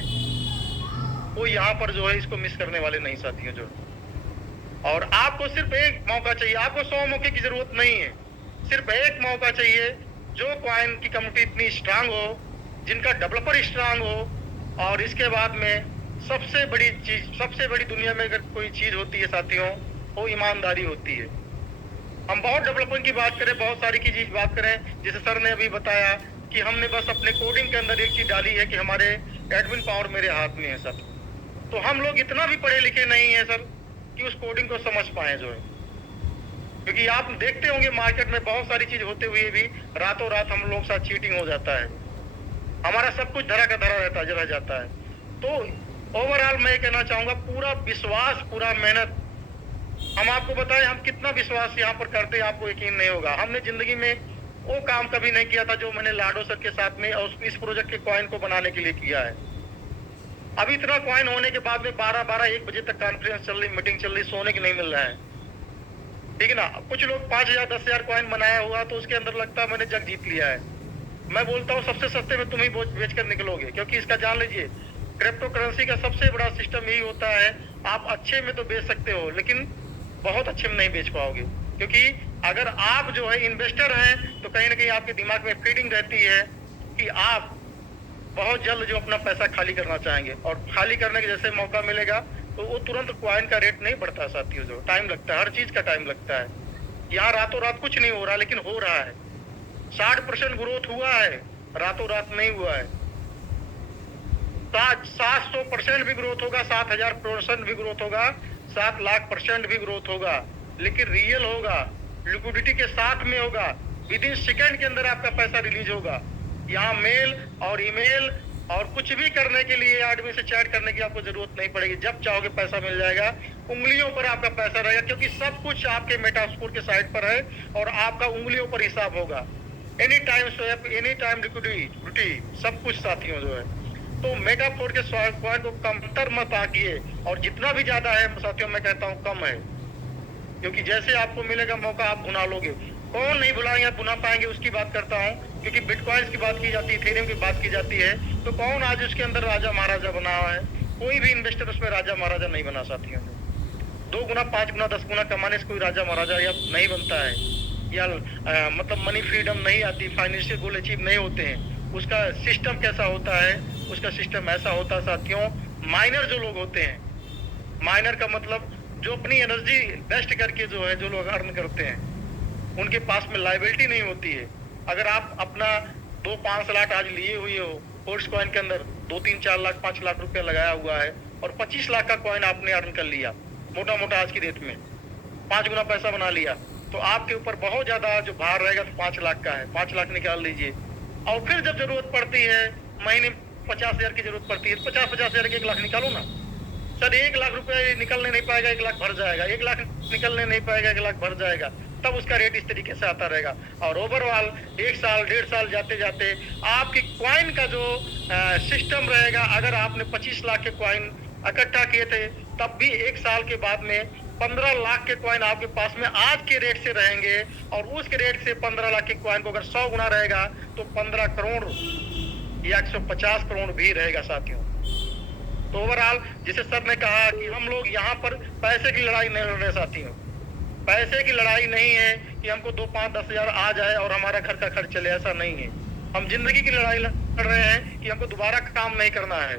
वो यहाँ पर जो है इसको मिस करने वाले नहीं साथियों, जो। और आपको सिर्फ एक मौका चाहिए, आपको 100 मौके की जरूरत नहीं है, सिर्फ एक मौका चाहिए। जो कॉइन की कम्युनिटी इतनी स्ट्रांग हो, जिनका डेवलपर स्ट्रांग हो, और इसके बाद में सबसे बड़ी चीज, सबसे बड़ी दुनिया में अगर कोई चीज होती है साथियों, वो ईमानदारी होती है। हम बहुत डेवलपमेंट की बात करें, बहुत सारी की चीज बात करें, जैसे सर ने अभी बताया कि हमने बस अपने कोडिंग के अंदर एक चीज डाली है कि हमारे एडमिन पावर मेरे हाथ में है सर। तो हम लोग इतना भी पढ़े लिखे नहीं है सर कि उस कोडिंग को समझ पाए, जो है। क्योंकि आप देखते होंगे मार्केट में बहुत सारी चीज होते हुए भी रातों रात हम लोग साथ चीटिंग हो जाता है, हमारा सब कुछ धरा का धरा रह जाता है। तो ओवरऑल मैं कहना चाहूंगा, पूरा विश्वास, पूरा मेहनत। हम आपको बताएं हम कितना विश्वास यहाँ पर करते हैं, आपको यकीन नहीं होगा। हमने जिंदगी में वो काम कभी नहीं किया था जो मैंने लाडो सर के साथ में और इस प्रोजेक्ट के कॉइन को बनाने के लिए किया है। अभी इतना कॉइन होने के बाद में 12-1 बजे तक कॉन्फ्रेंस चल रही, मीटिंग चल रही, सोने की नहीं मिल रहा है, ठीक है ना। कुछ लोग 5,000 10,000 कॉइन बनाया हुआ तो उसके अंदर लगता है मैंने जग जीत लिया है, मैं बोलता हूँ सबसे सस्ते में तुम ही बेच कर निकलोगे, क्योंकि इसका जान लीजिए क्रिप्टो करेंसी का सबसे बड़ा सिस्टम यही होता है, आप अच्छे में तो बेच सकते हो लेकिन बहुत अच्छे में नहीं बेच पाओगे, क्योंकि अगर आप जो है इन्वेस्टर हैं तो कहीं ना कहीं आपके दिमाग में फीडिंग रहती है कि आप बहुत जल्द जो अपना पैसा खाली करना चाहेंगे, और खाली करने के जैसे मौका मिलेगा तो वो तुरंत कॉइन का रेट नहीं बढ़ता साथियों, जो टाइम लगता है, हर चीज का टाइम लगता है। यहाँ रातों रात कुछ नहीं हो रहा, लेकिन हो रहा है। 60% ग्रोथ हुआ है, रातों रात नहीं हुआ है। 700% भी ग्रोथ होगा, 7000% भी ग्रोथ होगा, 7 लाख% भी ग्रोथ होगा, लेकिन रियल होगा, लिक्विडिटी के साथ में होगा, विद इन सेकेंड के अंदर आपका पैसा रिलीज होगा। यहाँ मेल और ईमेल और कुछ भी करने के लिए आदमी से चैट करने की आपको जरूरत नहीं पड़ेगी, जब चाहोगे पैसा मिल जाएगा, उंगलियों पर आपका पैसा रहेगा, क्योंकि सब कुछ आपके मेटास्कोर के साइट पर है और आपका उंगलियों पर हिसाब होगा। Any time swap, any time liquidity, सब कुछ साथियों जो है। तो मेटाफोर के कॉइन को कमतर मत आकिए, और जितना भी ज्यादा है साथियों मैं कहता हूँ कम है, क्योंकि जैसे आपको मिलेगा मौका आप भुना लोगे। कौन नहीं भुलाएंगे, भुना पाएंगे उसकी बात करता हूँ, क्योंकि बिटकॉइन की बात की जाती है, इथेरियम की बात की जाती है, तो कौन आज उसके अंदर राजा महाराजा बना हुआ है? कोई भी इन्वेस्टर उसमें राजा महाराजा नहीं बना साथियों। 2 गुना 5 गुना 10 गुना कमाने से कोई राजा महाराजा या नहीं बनता है, या मतलब मनी फ्रीडम नहीं आती, फाइनेंशियल गोल अचीव नहीं होते हैं। उसका सिस्टम कैसा होता है? उसका सिस्टम ऐसा होता है साथियों, माइनर जो लोग होते हैं, माइनर का मतलब जो अपनी एनर्जी बेस्ट करके जो है, जो लोग अर्न करते हैं, उनके पास में लायबिलिटी नहीं होती है। अगर आप अपना 2-5 लाख आज लिए हुए हो, फोर्स कॉइन के अंदर 2-3-4 लाख 5 लाख रुपया लगाया हुआ है, और 25 लाख का कॉइन आपने अर्न कर लिया मोटा मोटा आज की डेट में, 5 गुना पैसा बना लिया, तो आपके ऊपर बहुत ज्यादा जो भार रहेगा तो 5 लाख का है, 5 लाख निकाल लीजिए। और फिर जब जरूरत पड़ती है, महीने 50,000 की जरूरत पड़ती है, 50-50 हजार के 1 लाख निकालो ना सर। 1 लाख रुपए निकलने नहीं पाएगा, 1 लाख भर जाएगा, 1 लाख निकलने नहीं पाएगा, 1 लाख भर जाएगा, तब उसका रेट इस तरीके से आता रहेगा। और ओवरऑल 1 साल 1.5 साल जाते जाते आपकी कॉइन का जो सिस्टम रहेगा, अगर आपने 25 लाख के कॉइन इकट्ठा किए थे, तब भी 1 साल के बाद में 15 लाख के कॉइन आपके पास में आज के रेट से रहेंगे, और उस रेट से 15 लाख के कॉइन को अगर 100 गुना रहेगा तो 15 करोड़ या 150 करोड़ भी रहेगा साथियों। तो ओवरऑल जिसे सर ने कहा कि हम लोग यहाँ पर पैसे की लड़ाई नहीं लड़ रहे साथियों, पैसे की लड़ाई नहीं है कि हमको 2-5-10 हजार आ जाए और हमारा घर का खर्च चले, ऐसा नहीं है। हम जिंदगी की लड़ाई लड़ रहे हैं कि हमको दोबारा काम नहीं करना है।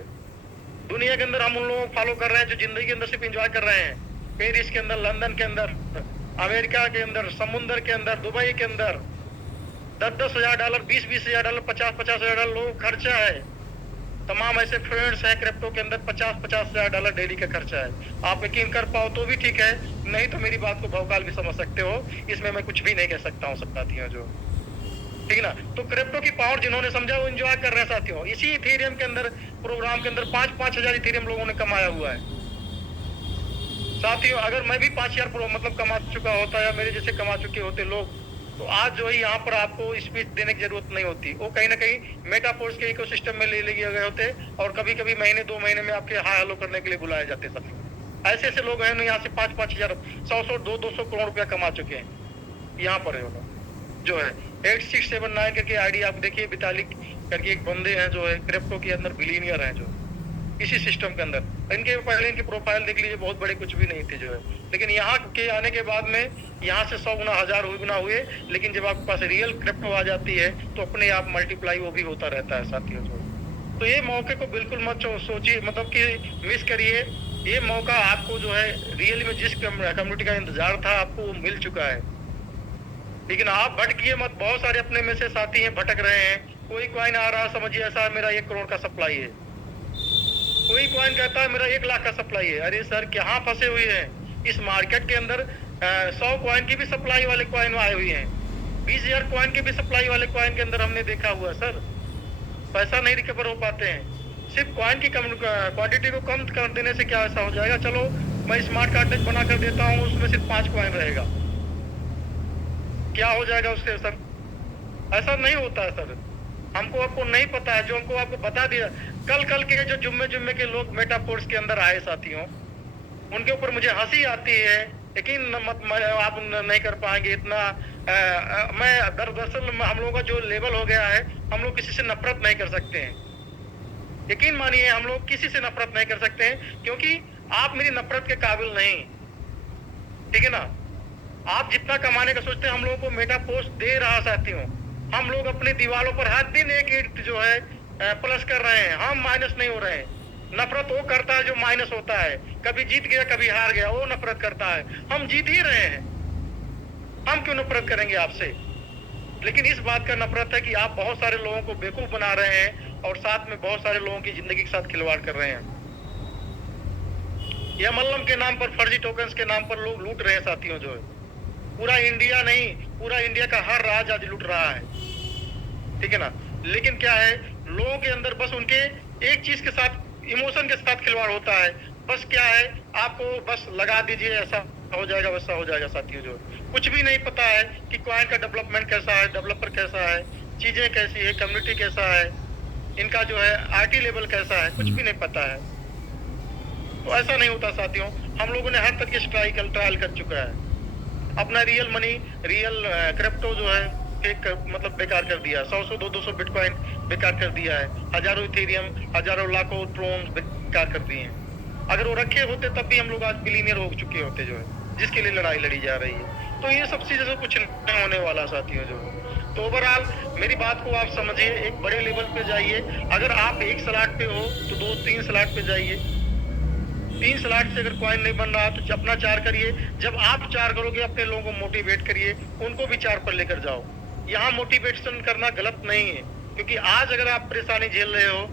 दुनिया के अंदर हम उन लोगों को फॉलो कर रहे हैं जो जिंदगी के अंदर सिर्फ एंजॉय कर रहे हैं, पेरिस के अंदर, लंदन के अंदर, अमेरिका के अंदर, समुद्र के अंदर, दुबई के अंदर 10-10 हजार डॉलर, 20-20 हजार डॉलर, 50-50 हजार डॉलर लोग खर्चा है। तमाम ऐसे फ्रेंड्स हैं क्रिप्टो के अंदर, 50-50 हजार डॉलर डेली का खर्चा है। आप यकीन कर पाओ तो भी ठीक है, नहीं तो मेरी बात को भौकाल भी समझ सकते हो, इसमें मैं कुछ भी नहीं कह सकता हूँ सब साथियों जो, ठीक ना। तो क्रिप्टो की पावर जिन्होंने समझा वो एंजॉय कर रहे हैं साथियों। इसी इथेरियम के अंदर, प्रोग्राम के अंदर 5-5 हजार इथेरियम लोगों ने कमाया हुआ है साथियों। अगर मैं भी 5 हजार मतलब कमा चुका होता, या मेरे जैसे कमा चुके होते लोग, तो आज जो है यहाँ पर आपको स्पीच देने की जरूरत नहीं होती। वो कहीं ना कहीं मेटाफोर्स के इकोसिस्टम में ले लिए गए होते, और कभी कभी महीने 2 महीने में आपके हाई हेलो करने के लिए बुलाए जाते सब। ऐसे ऐसे लोग हैं यहाँ से 5-5 हजार, 100-100, 200 करोड़ रुपया कमा चुके हैं यहाँ पर जो है। 8679 करके आईडी आप देखिए, वितालिक करके एक बंदे हैं जो है क्रिप्टो के अंदर बिलीनियर हैं, जो इसी सिस्टम के अंदर। इनके पहले इनकी प्रोफाइल देख लीजिए, बहुत बड़े कुछ भी नहीं थे जो है, लेकिन यहाँ के आने के बाद में यहाँ से 100 गुना 1000 गुना हुए, लेकिन जब आपके पास रियल क्रिप्टो आ जाती है तो अपने आप मल्टीप्लाई वो भी होता रहता है साथियों जो। तो ये मौके को बिल्कुल मत सोचिए, मतलब कि मिस करिए। ये मौका आपको जो है रियल में जिस कम्युनिटी का इंतजार था आपको वो मिल चुका है, लेकिन आप भटकिए मत। बहुत सारे अपने में से साथी हैं भटक रहे हैं। कोई कॉइन आ रहा, समझिए ऐसा मेरा 1 करोड़ का सप्लाई है, कोई कॉइन कहता है मेरा 1 लाख का सप्लाई है। अरे सर कहाँ फंसे हुए हैं? इस मार्केट के अंदर 100 कॉइन की भी सप्लाई वाले कॉइन आए हुए हैं, 20,000 कॉइन के भी सप्लाई वाले कॉइन के अंदर हमने देखा हुआ है सर, पैसा नहीं रिकवर हो पाते हैं। सिर्फ कॉइन की क्वांटिटी को कम कर देने से क्या ऐसा हो जाएगा? चलो मैं स्मार्ट कॉन्ट्रैक्ट बना कर देता हूँ, उसमें सिर्फ 5 कॉइन रहेगा, क्या हो जाएगा उससे सर? ऐसा नहीं होता है सर। हमको आपको नहीं पता है, जो हमको आपको बता दिया। कल के जो जुम्मे के लोग मेटाफोर्स के अंदर आए साथियों, उनके ऊपर मुझे हंसी आती है, लेकिन आप नहीं कर पाएंगे इतना। मैं दरअसल हम लोगों का जो लेवल हो गया है हम लोग किसी से नफरत नहीं कर सकते हैं। यकीन मानिए हम लोग किसी से नफरत नहीं कर सकते हैं, क्योंकि आप मेरी नफरत के काबिल नहीं, ठीक है ना। आप जितना कमाने का सोचते हैं, हम लोगों को मेटा पोस्ट दे रहा साथियों। हम लोग अपनी दीवारों पर हर दिन एक ईंट जो है प्लस कर रहे हैं, हम माइनस नहीं हो रहे हैं। नफरत वो करता है जो माइनस होता है, कभी जीत गया कभी हार गया, वो नफरत करता है। हम जीत ही रहे हैं, हम क्यों नफरत करेंगे आपसे। लेकिन इस बात का नफरत है कि आप बहुत सारे लोगों को बेवकूफ बना रहे हैं और साथ में बहुत सारे लोगों की जिंदगी के साथ खिलवाड़ कर रहे हैं। यह मल्लम के नाम पर, फर्जी टोकन्स के नाम पर लोग लूट रहे हैं साथियों। जो है पूरा इंडिया नहीं, पूरा इंडिया का हर राज्य आज लूट रहा है, ठीक है ना। लेकिन क्या है, लोगों के अंदर बस उनके एक चीज के साथ, इमोशन के साथ खिलवाड़ होता है। बस क्या है, आपको बस लगा दीजिए, ऐसा हो जाएगा वैसा हो जाएगा साथियों। जो कुछ भी नहीं पता है कि क्वाइन का डेवलपमेंट कैसा है, डेवलपर कैसा है, चीजें कैसी है, कम्युनिटी कैसा है, इनका जो है आरटी लेवल कैसा है, कुछ भी नहीं पता है। तो ऐसा नहीं होता साथियों। हम लोगों ने हर तरीके से ट्रायल कर चुका है। अपना रियल मनी, रियल क्रिप्टो जो है एक मतलब बेकार कर दिया। 100 200 बिटकॉइन बेकार कर दिया है। हजारों इथेरियम, हजारों लाखों ट्रोन बेकार कर दिए हैं। अगर वो रखे होते तब भी हम लोग आज बिलियनियर हो चुके होते, जो है जिसके लिए लड़ाई लड़ी जा रही है। तो ये सब चीजें तो कुछ नहीं होने वाला साथियों। जो तो ओवरऑल मेरी बात को आप समझिए, एक बड़े लेवल पे जाइए। अगर आप एक स्लॉट पे हो तो 2-3 स्लॉट पे जाइए। 3 स्लॉट से अगर क्वाइन नहीं बन रहा तो अपना 4 करिए। जब आप 4 करोगे, अपने लोगों को मोटिवेट करिए, उनको भी 4 पर लेकर जाओ। यहाँ मोटिवेशन करना गलत नहीं है, क्योंकि आज अगर आप परेशानी झेल रहे हो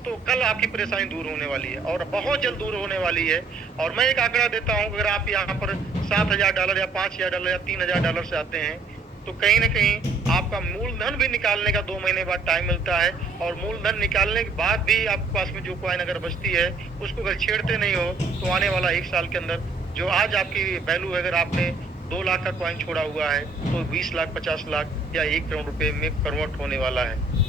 तो कल आपकी परेशानी दूर होने वाली है, और बहुत जल्द दूर होने वाली है। और मैं एक आंकड़ा देता हूँ, अगर आप यहाँ पर $7,000 या $5,000 या $3,000 से आते हैं तो कहीं ना कहीं आपका मूलधन भी निकालने का 2 महीने बाद टाइम मिलता है। और मूलधन निकालने के बाद भी आपके पास में जो कॉइन अगर बचती है, उसको अगर छेड़ते नहीं हो तो आने वाला 1 साल के अंदर जो आज आपकी वैल्यू है, अगर आपने 2 लाख का कॉइन छोड़ा हुआ है तो 20 लाख, 50 लाख या 1 करोड़ रुपए में कन्वर्ट होने वाला है।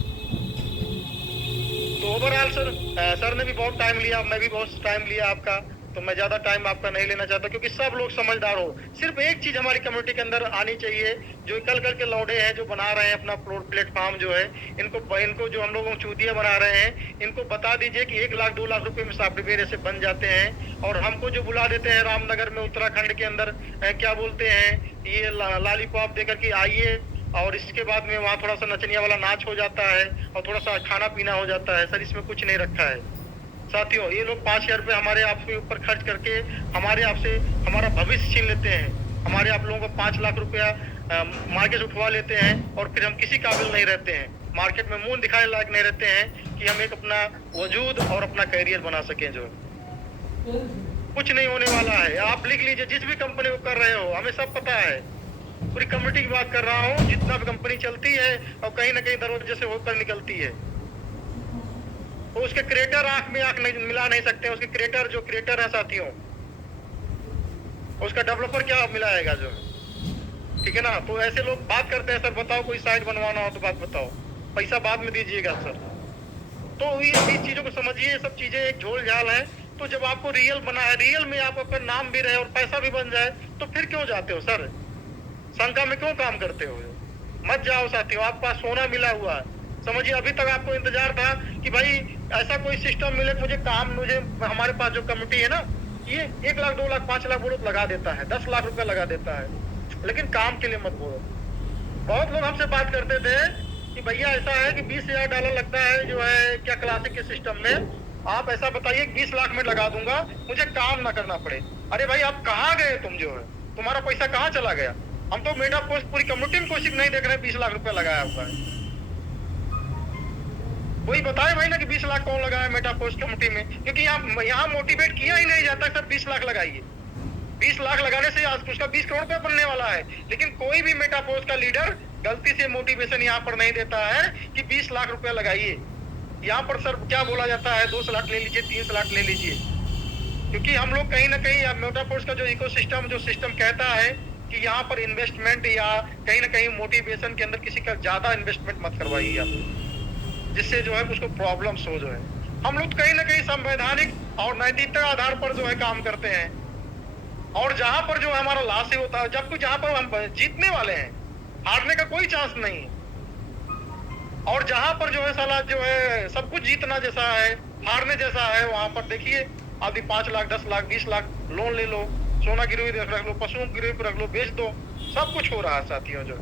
तो ओवरऑल सर ने भी बहुत टाइम लिया, मैं भी बहुत टाइम लिया आपका, तो मैं ज्यादा टाइम आपका नहीं लेना चाहता, क्योंकि सब लोग समझदार हो। सिर्फ एक चीज हमारी कम्युनिटी के अंदर आनी चाहिए, जो कल के लौड़े हैं जो बना रहे हैं अपना प्लेटफॉर्म जो है, इनको जो हम लोगों को चूतिया बना रहे हैं, इनको बता दीजिए कि 1 लाख 2 लाख रुपए में सॉफ्टवेयर ऐसे बन जाते हैं। और हमको जो बुला देते हैं रामनगर में, उत्तराखंड के अंदर क्या बोलते हैं, ये लॉलीपॉप देकर के आइए, और इसके बाद में वहाँ थोड़ा सा नचनिया वाला नाच हो जाता है और थोड़ा सा खाना पीना हो जाता है। सर इसमें कुछ नहीं रखा है साथियों। ये लोग 5,000 रुपये हमारे आपके ऊपर खर्च करके हमारे आपसे हमारा भविष्य छीन लेते हैं। हमारे आप लोगों को 5 लाख रुपया मार्केट उठवा लेते हैं, और फिर हम किसी काबिल नहीं रहते हैं, मार्केट में मुंह दिखाने लायक नहीं रहते हैं कि हम एक अपना वजूद और अपना कैरियर बना सकें। जो कुछ नहीं होने वाला है, आप लिख लीजिए। जिस भी कंपनी को कर रहे हो, हमें सब पता है, पूरी कम्युनिटी की बात कर रहा हूँ। जितना भी कंपनी चलती है और कहीं ना कहीं दरवाजे से होकर निकलती है, तो उसके क्रिएटर आंख में आंख नहीं मिला नहीं सकते। उसके क्रिएटर जो क्रिएटर है साथियों, उसका डेवलपर क्या मिलाएगा जो, ठीक है ना। तो ऐसे लोग बात करते हैं, सर बताओ कोई साइट बनवाना हो तो बात बताओ, पैसा बाद में दीजिएगा सर। तो ये चीजों को समझिए, सब चीजें एक झोल झाल है। तो जब आपको रियल बना है, रियल में आपका नाम भी रहे और पैसा भी बन जाए, तो फिर क्यों जाते हो सर, शंका में क्यों काम करते हो। मत जाओ साथियों, आपके पास सोना मिला हुआ है। समझिए अभी तक आपको इंतजार था कि भाई ऐसा कोई सिस्टम मिले, मुझे हमारे पास जो कमिटी है ना, ये 1 लाख 2 लाख 5 लाख बोलो लगा देता है, 10 लाख रुपया लगा देता है, लेकिन काम के लिए मत बोलो। बहुत लोग हमसे बात करते थे कि भैया ऐसा है कि $20,000 लगता है जो है क्या क्लासिक के सिस्टम में, आप ऐसा बताइए 20 लाख में लगा दूंगा, मुझे काम ना करना पड़े। अरे भाई आप कहाँ गए, तुम जो है तुम्हारा पैसा कहाँ चला गया। हम तो मेटा पोस्ट पूरी कम्युनिटी में कोशिश नहीं देख रहे 20 लाख रुपया लगाया हुआ है। कोई बताए भाई ना कि 20 लाख कौन लगाया मेटा पोस्ट कम्युनिटी में, क्योंकि यहाँ मोटिवेट किया ही नहीं जाता सर 20 लाख लगाइए। 20 लाख लगाने से आज उसका 20 करोड़ रुपया बनने वाला है, लेकिन कोई भी मेटा पोस्ट का लीडर गलती से मोटिवेशन यहाँ पर नहीं देता है कि 20 लाख रुपया लगाइए। यहाँ पर सर क्या बोला जाता है, 2 लाख ले लीजिए, 3 लाख ले लीजिए, क्योंकि हम लोग कहीं ना कहीं मेटा पोस्ट का जो इकोसिस्टम जो सिस्टम कहता है कि यहाँ पर इन्वेस्टमेंट या कहीं ना कहीं मोटिवेशन के अंदर किसी का ज्यादा इन्वेस्टमेंट मत करवाइए आप, जिससे जो है उसको प्रॉब्लम्स हो। जो है हम लोग कहीं ना कहीं संवैधानिक और नैतिकता आधार पर जो है काम करते हैं, और जहां पर जो है हमारा लॉस ही होता है, जबकि जहां पर हम जीतने वाले हैं, हारने का कोई चांस नहीं है। और जहां पर जो है साला जो है सब कुछ जीतना जैसा है, हारने जैसा है, वहां पर देखिए अभी 5 लाख 10 लाख 20 लाख लोन ले लो, सोना गिरवी रख लो, पशुओं गिरवी पर रख लो, बेच दो, सब कुछ हो रहा है साथियों जो।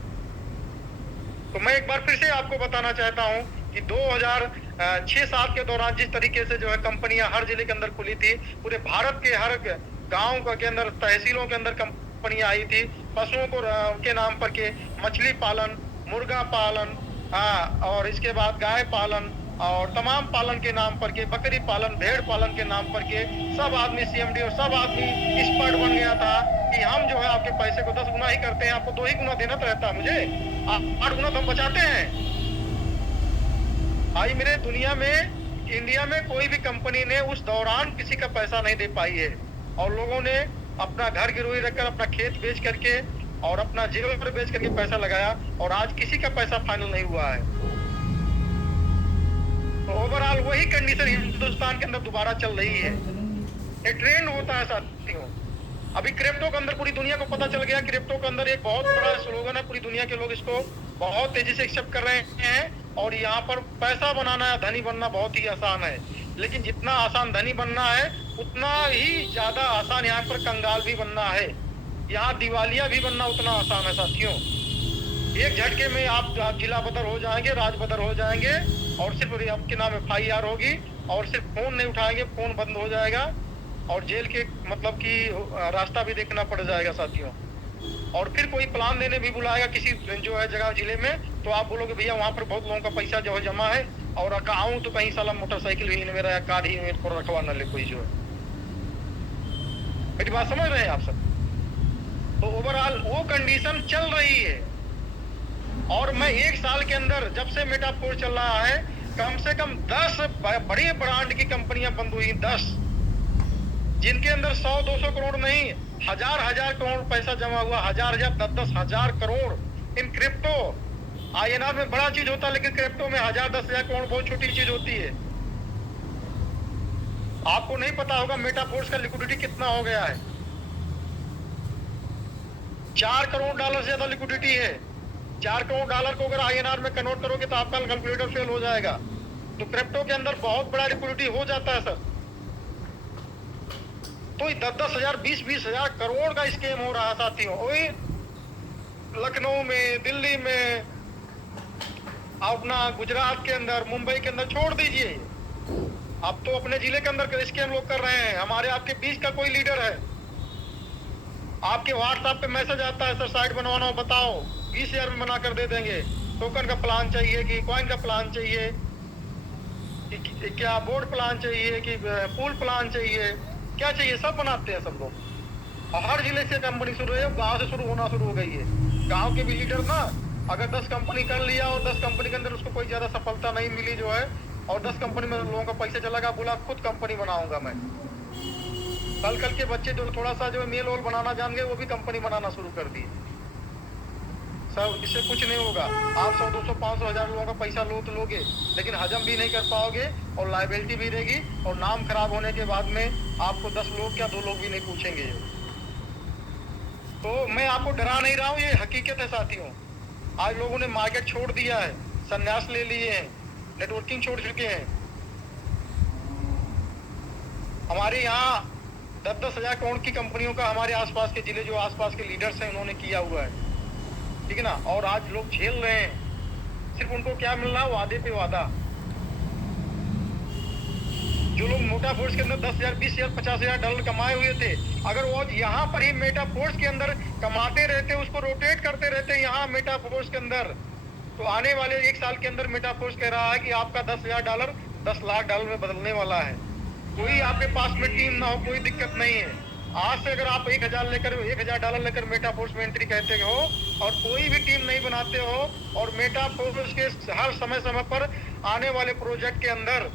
तो मैं एक बार फिर से आपको बताना चाहता हूं कि 2006-7 के दौरान जिस तरीके से जो है कंपनियां हर जिले के अंदर खुली थी, पूरे भारत के हर गांव के अंदर, तहसीलों के अंदर कंपनियां आई थी, पशुओं को के नाम पर के मछली पालन, मुर्गा पालन, और इसके बाद गाय पालन और तमाम पालन के नाम पर के, बकरी पालन, भेड़ पालन के नाम पर के सब आदमी CMD और सब आदमी एक्सपर्ट बन गया था कि हम जो है आपके पैसे को 10 गुना ही करते हैं, आपको 2 ही गुना देना तो रहता है मुझे, 8 गुना तो हम बचाते हैं। भाई मेरे दुनिया में, इंडिया में कोई भी कंपनी ने उस दौरान किसी का पैसा नहीं दे पाई है, और लोगों ने अपना घर गिरवी रखकर, अपना खेत बेच करके और अपना जेवर पर बेच करके पैसा लगाया, और आज किसी का पैसा फाइनल नहीं हुआ है। तो ओवरऑल वही कंडीशन हिंदुस्तान के अंदर दोबारा चल रही है। ये ट्रेंड होता है साथियों। अभी क्रिप्टो के अंदर पूरी दुनिया को पता चल गया, क्रिप्टो के अंदर एक बहुत बड़ा स्लोगन है, पूरी दुनिया के लोग इसको बहुत तेजी से एक्सेप्ट कर रहे हैं, और यहाँ पर पैसा बनाना, धनी बनना बहुत ही आसान है। लेकिन जितना आसान धनी बनना है, उतना ही ज्यादा आसान यहाँ पर कंगाल भी बनना है। यहाँ दिवालिया भी बनना उतना आसान है साथियों। एक झटके में आप जिला बदर हो जाएंगे, राज बदर हो जाएंगे, और सिर्फ आपके नाम FIR होगी, और सिर्फ फोन नहीं उठाएंगे, फोन बंद हो जाएगा, और जेल के मतलब कि रास्ता भी देखना पड़ जाएगा साथियों। और फिर कोई प्लान देने भी बुलाएगा किसी जो है जगह जिले में, तो आप बोलोगे भैया वहां पर बहुत लोगों का पैसा जो है जमा है, और आऊं तो कहीं साला मोटरसाइकिल ही मेरा या कार ही मेरे को रखवा न ले कोई जो है। मेरी बात समझ रहे हैं आप सब? तो ओवरऑल वो कंडीशन चल रही है। और मैं 1 साल के अंदर जब से मेटाफोर चल रहा है, कम से कम 10 बड़े ब्रांड की कंपनियां बंद हुई, 10, जिनके अंदर 100-200 करोड़ नहीं, हजार करोड़ पैसा जमा हुआ, 1000-10 हजार करोड़ इन क्रिप्टो। INR में बड़ा चीज होता है, लेकिन क्रिप्टो में 1000-10 हजार करोड़ बहुत छोटी चीज होती है। आपको नहीं पता होगा मेटाफोर्स का लिक्विडिटी कितना हो गया है। $4 करोड़ से ज्यादा लिक्विडिटी है। $4 करोड़ को अगर INR में कन्वर्ट करोगे तो आपका कैलकुलेटर फेल हो जाएगा। तो क्रिप्टो के अंदर बहुत बड़ा लिक्विडिटी हो जाता है सर। तो 10-10 हजार 20-20 हजार करोड़ का स्कैम हो रहा है साथियों। वही लखनऊ में, दिल्ली में, अपना गुजरात के अंदर, मुंबई के अंदर छोड़ दीजिए, अब तो अपने जिले के अंदर स्कैम लोग कर रहे हैं। हमारे आपके बीच का कोई लीडर है, आपके व्हाट्सएप पे मैसेज आता है, सर साइट बनवाना हो बताओ, 20,000 में बना कर दे देंगे। टोकन का प्लान चाहिए कि कॉइन का प्लान चाहिए कि क्या बोर्ड प्लान चाहिए कि पूल प्लान चाहिए, क्या चाहिए, सब बनाते हैं सब लोग। और हर जिले से कंपनी शुरू है, गांव से शुरू होना शुरू हो गई है। गांव के भी लीडर ना, अगर 10 कंपनी कर लिया और 10 कंपनी के अंदर उसको कोई ज्यादा सफलता नहीं मिली जो है, और 10 कंपनी में लोगों का पैसा चला गया, बोला खुद कंपनी बनाऊंगा मैं। कल के बच्चे जो थोड़ा सा जो मेल वोल बनाना जान गए, वो भी कंपनी बनाना शुरू कर दिए। सब इससे कुछ नहीं होगा। आप 100, 200, 500 हजार लोगों का पैसा लो तो लोगे, लेकिन हजम भी नहीं कर पाओगे, और लाइबिलिटी भी रहेगी, और नाम खराब होने के बाद में आपको 10 लोग क्या 2 लोग भी नहीं पूछेंगे। तो मैं आपको डरा नहीं रहा हूँ, ये हकीकत है साथियों। आज लोगों ने मार्केट छोड़ दिया है, संन्यास ले लिए हैं, नेटवर्किंग छोड़ चुके हैं। हमारे यहाँ 10-10 हजार करोड़ की कंपनियों का हमारे आसपास के जिले, जो आसपास के लीडर्स हैं, उन्होंने किया हुआ है, ठीक है ना। और आज लोग झेल रहे हैं। सिर्फ उनको क्या मिल रहा है, वादे पे वादा। जो लोग मोटाफोर्स के अंदर 10,000, 20,000, 50,000 डॉलर कमाए हुए थे, अगर वो यहाँ पर ही मेटाफोर्स के अंदर कमाते रहते, उसको रोटेट करते रहते यहाँ मेटाफोर्स के अंदर, तो आने वाले 1 साल के अंदर मेटाफोर्स कह रहा है कि आपका 10,000 डॉलर 10 लाख डॉलर में बदलने वाला है। कोई आपके पास में टीम ना हो, कोई दिक्कत नहीं है। आज से अगर आप 1,000 डॉलर लेकर मेटाफोर्स में एंट्री कहते हो, और कोई भी टीम नहीं बनाते हो, और मेटाफोर्स के हर समय पर आने वाले प्रोजेक्ट के अंदर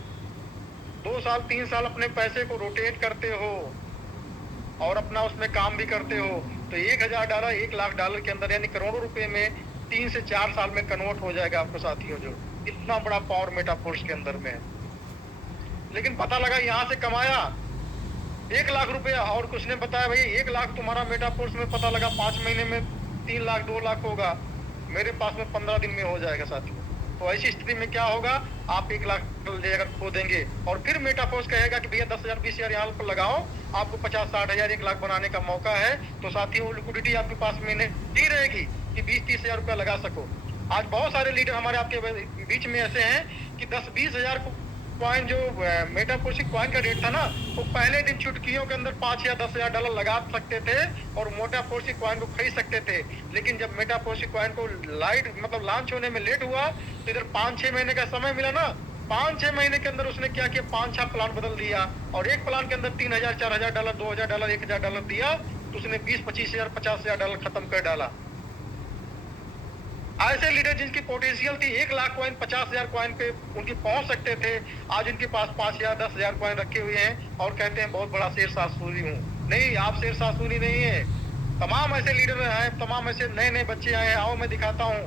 2 साल 3 साल अपने पैसे को रोटेट करते हो, और अपना उसमें काम भी करते हो, तो 1,000 डॉलर 1 लाख डॉलर के अंदर, यानी करोड़ों रुपए में 3 से 4 साल में कन्वर्ट हो जाएगा आपको साथियों। जो इतना बड़ा पावर मेटाफोर्स के अंदर में है। लेकिन पता लगा यहाँ से कमाया 1 लाख रुपया, और कुछ ने बताया भाई 1 लाख तुम्हारा मेटाफोर्स में, पता लगा 5 महीने में 3 लाख 2 लाख होगा। मेरे पास में 15 दिन में हो जाएगा साथियों। तो ऐसी स्थिति में क्या होगा, आप 1 लाख अगर खो देंगे और फिर मेटाफोर्स कहेगा कि भैया 10,000 20,000 यहाँ पर लगाओ, आपको 50-60 हजार 1 लाख बनाने का मौका है, तो साथियों लिक्विडिटी आपके पास में नहीं रहेगी कि 20-30 हजार रुपया लगा सको। आज बहुत सारे लीडर हमारे आपके बीच में ऐसे हैं कि 10-20 हजार कॉइन जो मेटाफोर्सिक कॉइन का रेट था ना, वो पहले दिन चुटकियों के अंदर 5 या 10 हजार डॉलर लगा सकते थे और मेटाफोर्सिक कॉइन को खरीद सकते थे। लेकिन जब मेटाफोर्सिक कॉइन को लॉन्च होने में लेट हुआ तो इधर 5-6 महीने का समय मिला ना, 5-6 महीने के अंदर उसने क्या किया, 5-6 प्लान बदल दिया और एक प्लान के अंदर 3,000 4,000 डॉलर 2,000 डॉलर 1,000 डॉलर दिया, तो उसने 20-25 हजार 50 हजार डॉलर खत्म कर डाला। ऐसे लीडर जिनकी पोटेंशियल थी 1 लाख कॉइन 50 हजार कॉइन पे उनकी पहुंच सकते थे, आज उनके पास 5,000 10,000 कॉइन रखे हुए हैं और कहते हैं बहुत बड़ा शेर शासूरी हूँ। नहीं, आप शेर शासूरी नहीं है। तमाम ऐसे लीडर हैं, तमाम ऐसे नए नए बच्चे आए हैं, आओ मैं दिखाता हूँ।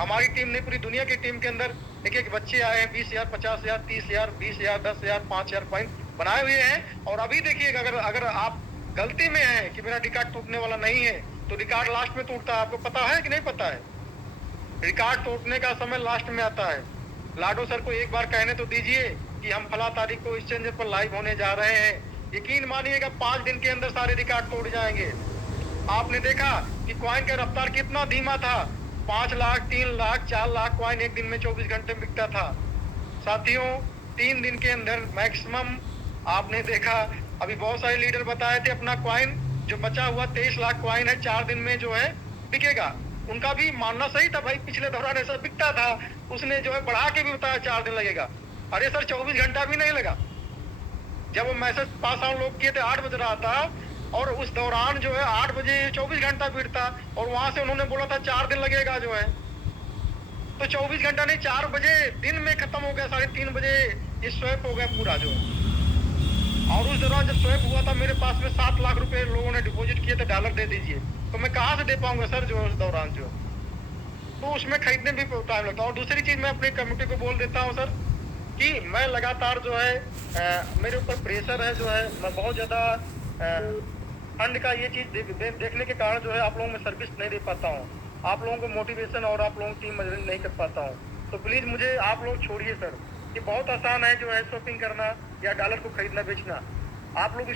हमारी टीम ने, पूरी दुनिया की टीम के अंदर एक बच्चे आए हैं, 20,000 50,000 30,000 20,000 10,000 5,000 कॉइन बनाए हुए हैं। और अभी देखिएगा, अगर आप गलती में है कि मेरा रिकॉर्ड टूटने वाला नहीं है, तो रिकॉर्ड लास्ट में टूटता है। आपको पता है कि नहीं पता है? रिकॉर्ड टूटने का समय लास्ट में आता है। लाडो सर को एक बार कहने तो दीजिए कि हम फला तारीख को इस चैनल पर लाइव होने जा रहे हैं। यकीन मानिएगा 5 दिन के अंदर सारे रिकॉर्ड टूट जाएंगे। आपने देखा कि कॉइन का रफ्तार कितना धीमा था, 5 लाख 3 लाख 4 लाख कॉइन एक दिन में 24 घंटे में बिकता था। साथियों, 3 दिन के अंदर मैक्सिमम आपने देखा, अभी बहुत सारे लीडर बताए थे अपना कॉइन जो बचा हुआ 23 लाख कॉइन है 4 दिन में जो है बिकेगा। उनका भी मानना सही था, भाई पिछले दौरान ऐसा बिकता था, उसने जो है बढ़ा के भी बताया 4 दिन लगेगा। अरे सर 24 घंटा भी नहीं लगा। जब वो मैसेज पास आउट लोग किए थे 8 बज रहा था और उस दौरान जो है 8 बजे 24 घंटा बीतता और वहां से उन्होंने बोला था 4 दिन लगेगा जो है, तो 24 घंटा नहीं 4 बजे दिन में खत्म हो गया, 3:30 बजे ये स्वैप हो गया पूरा जो है। और उस दौरान जब स्वैप हुआ था मेरे पास में 7 लाख रुपए लोगों ने डिपॉजिट किए थे, डॉलर दे दीजिए, तो मैं कहाँ से दे पाऊंगा सर जो उस दौरान जो, तो उसमें खरीदने भी टाइम लगता है। और दूसरी चीज मैं अपनी कम्युनिटी को बोल देता हूँ सर कि मैं लगातार जो है मेरे ऊपर प्रेशर है जो है, मैं बहुत ज्यादा फंड का ये चीज देखने के कारण जो है आप लोगों में सर्विस नहीं दे पाता हूँ, आप लोगों को मोटिवेशन और आप लोगों की टीम मदद नहीं कर पाता हूँ। तो प्लीज मुझे आप लोग छोड़िए सर, ये बहुत आसान है जो है शॉपिंग करना या डॉलर को खरीदना बेचना। आप लोग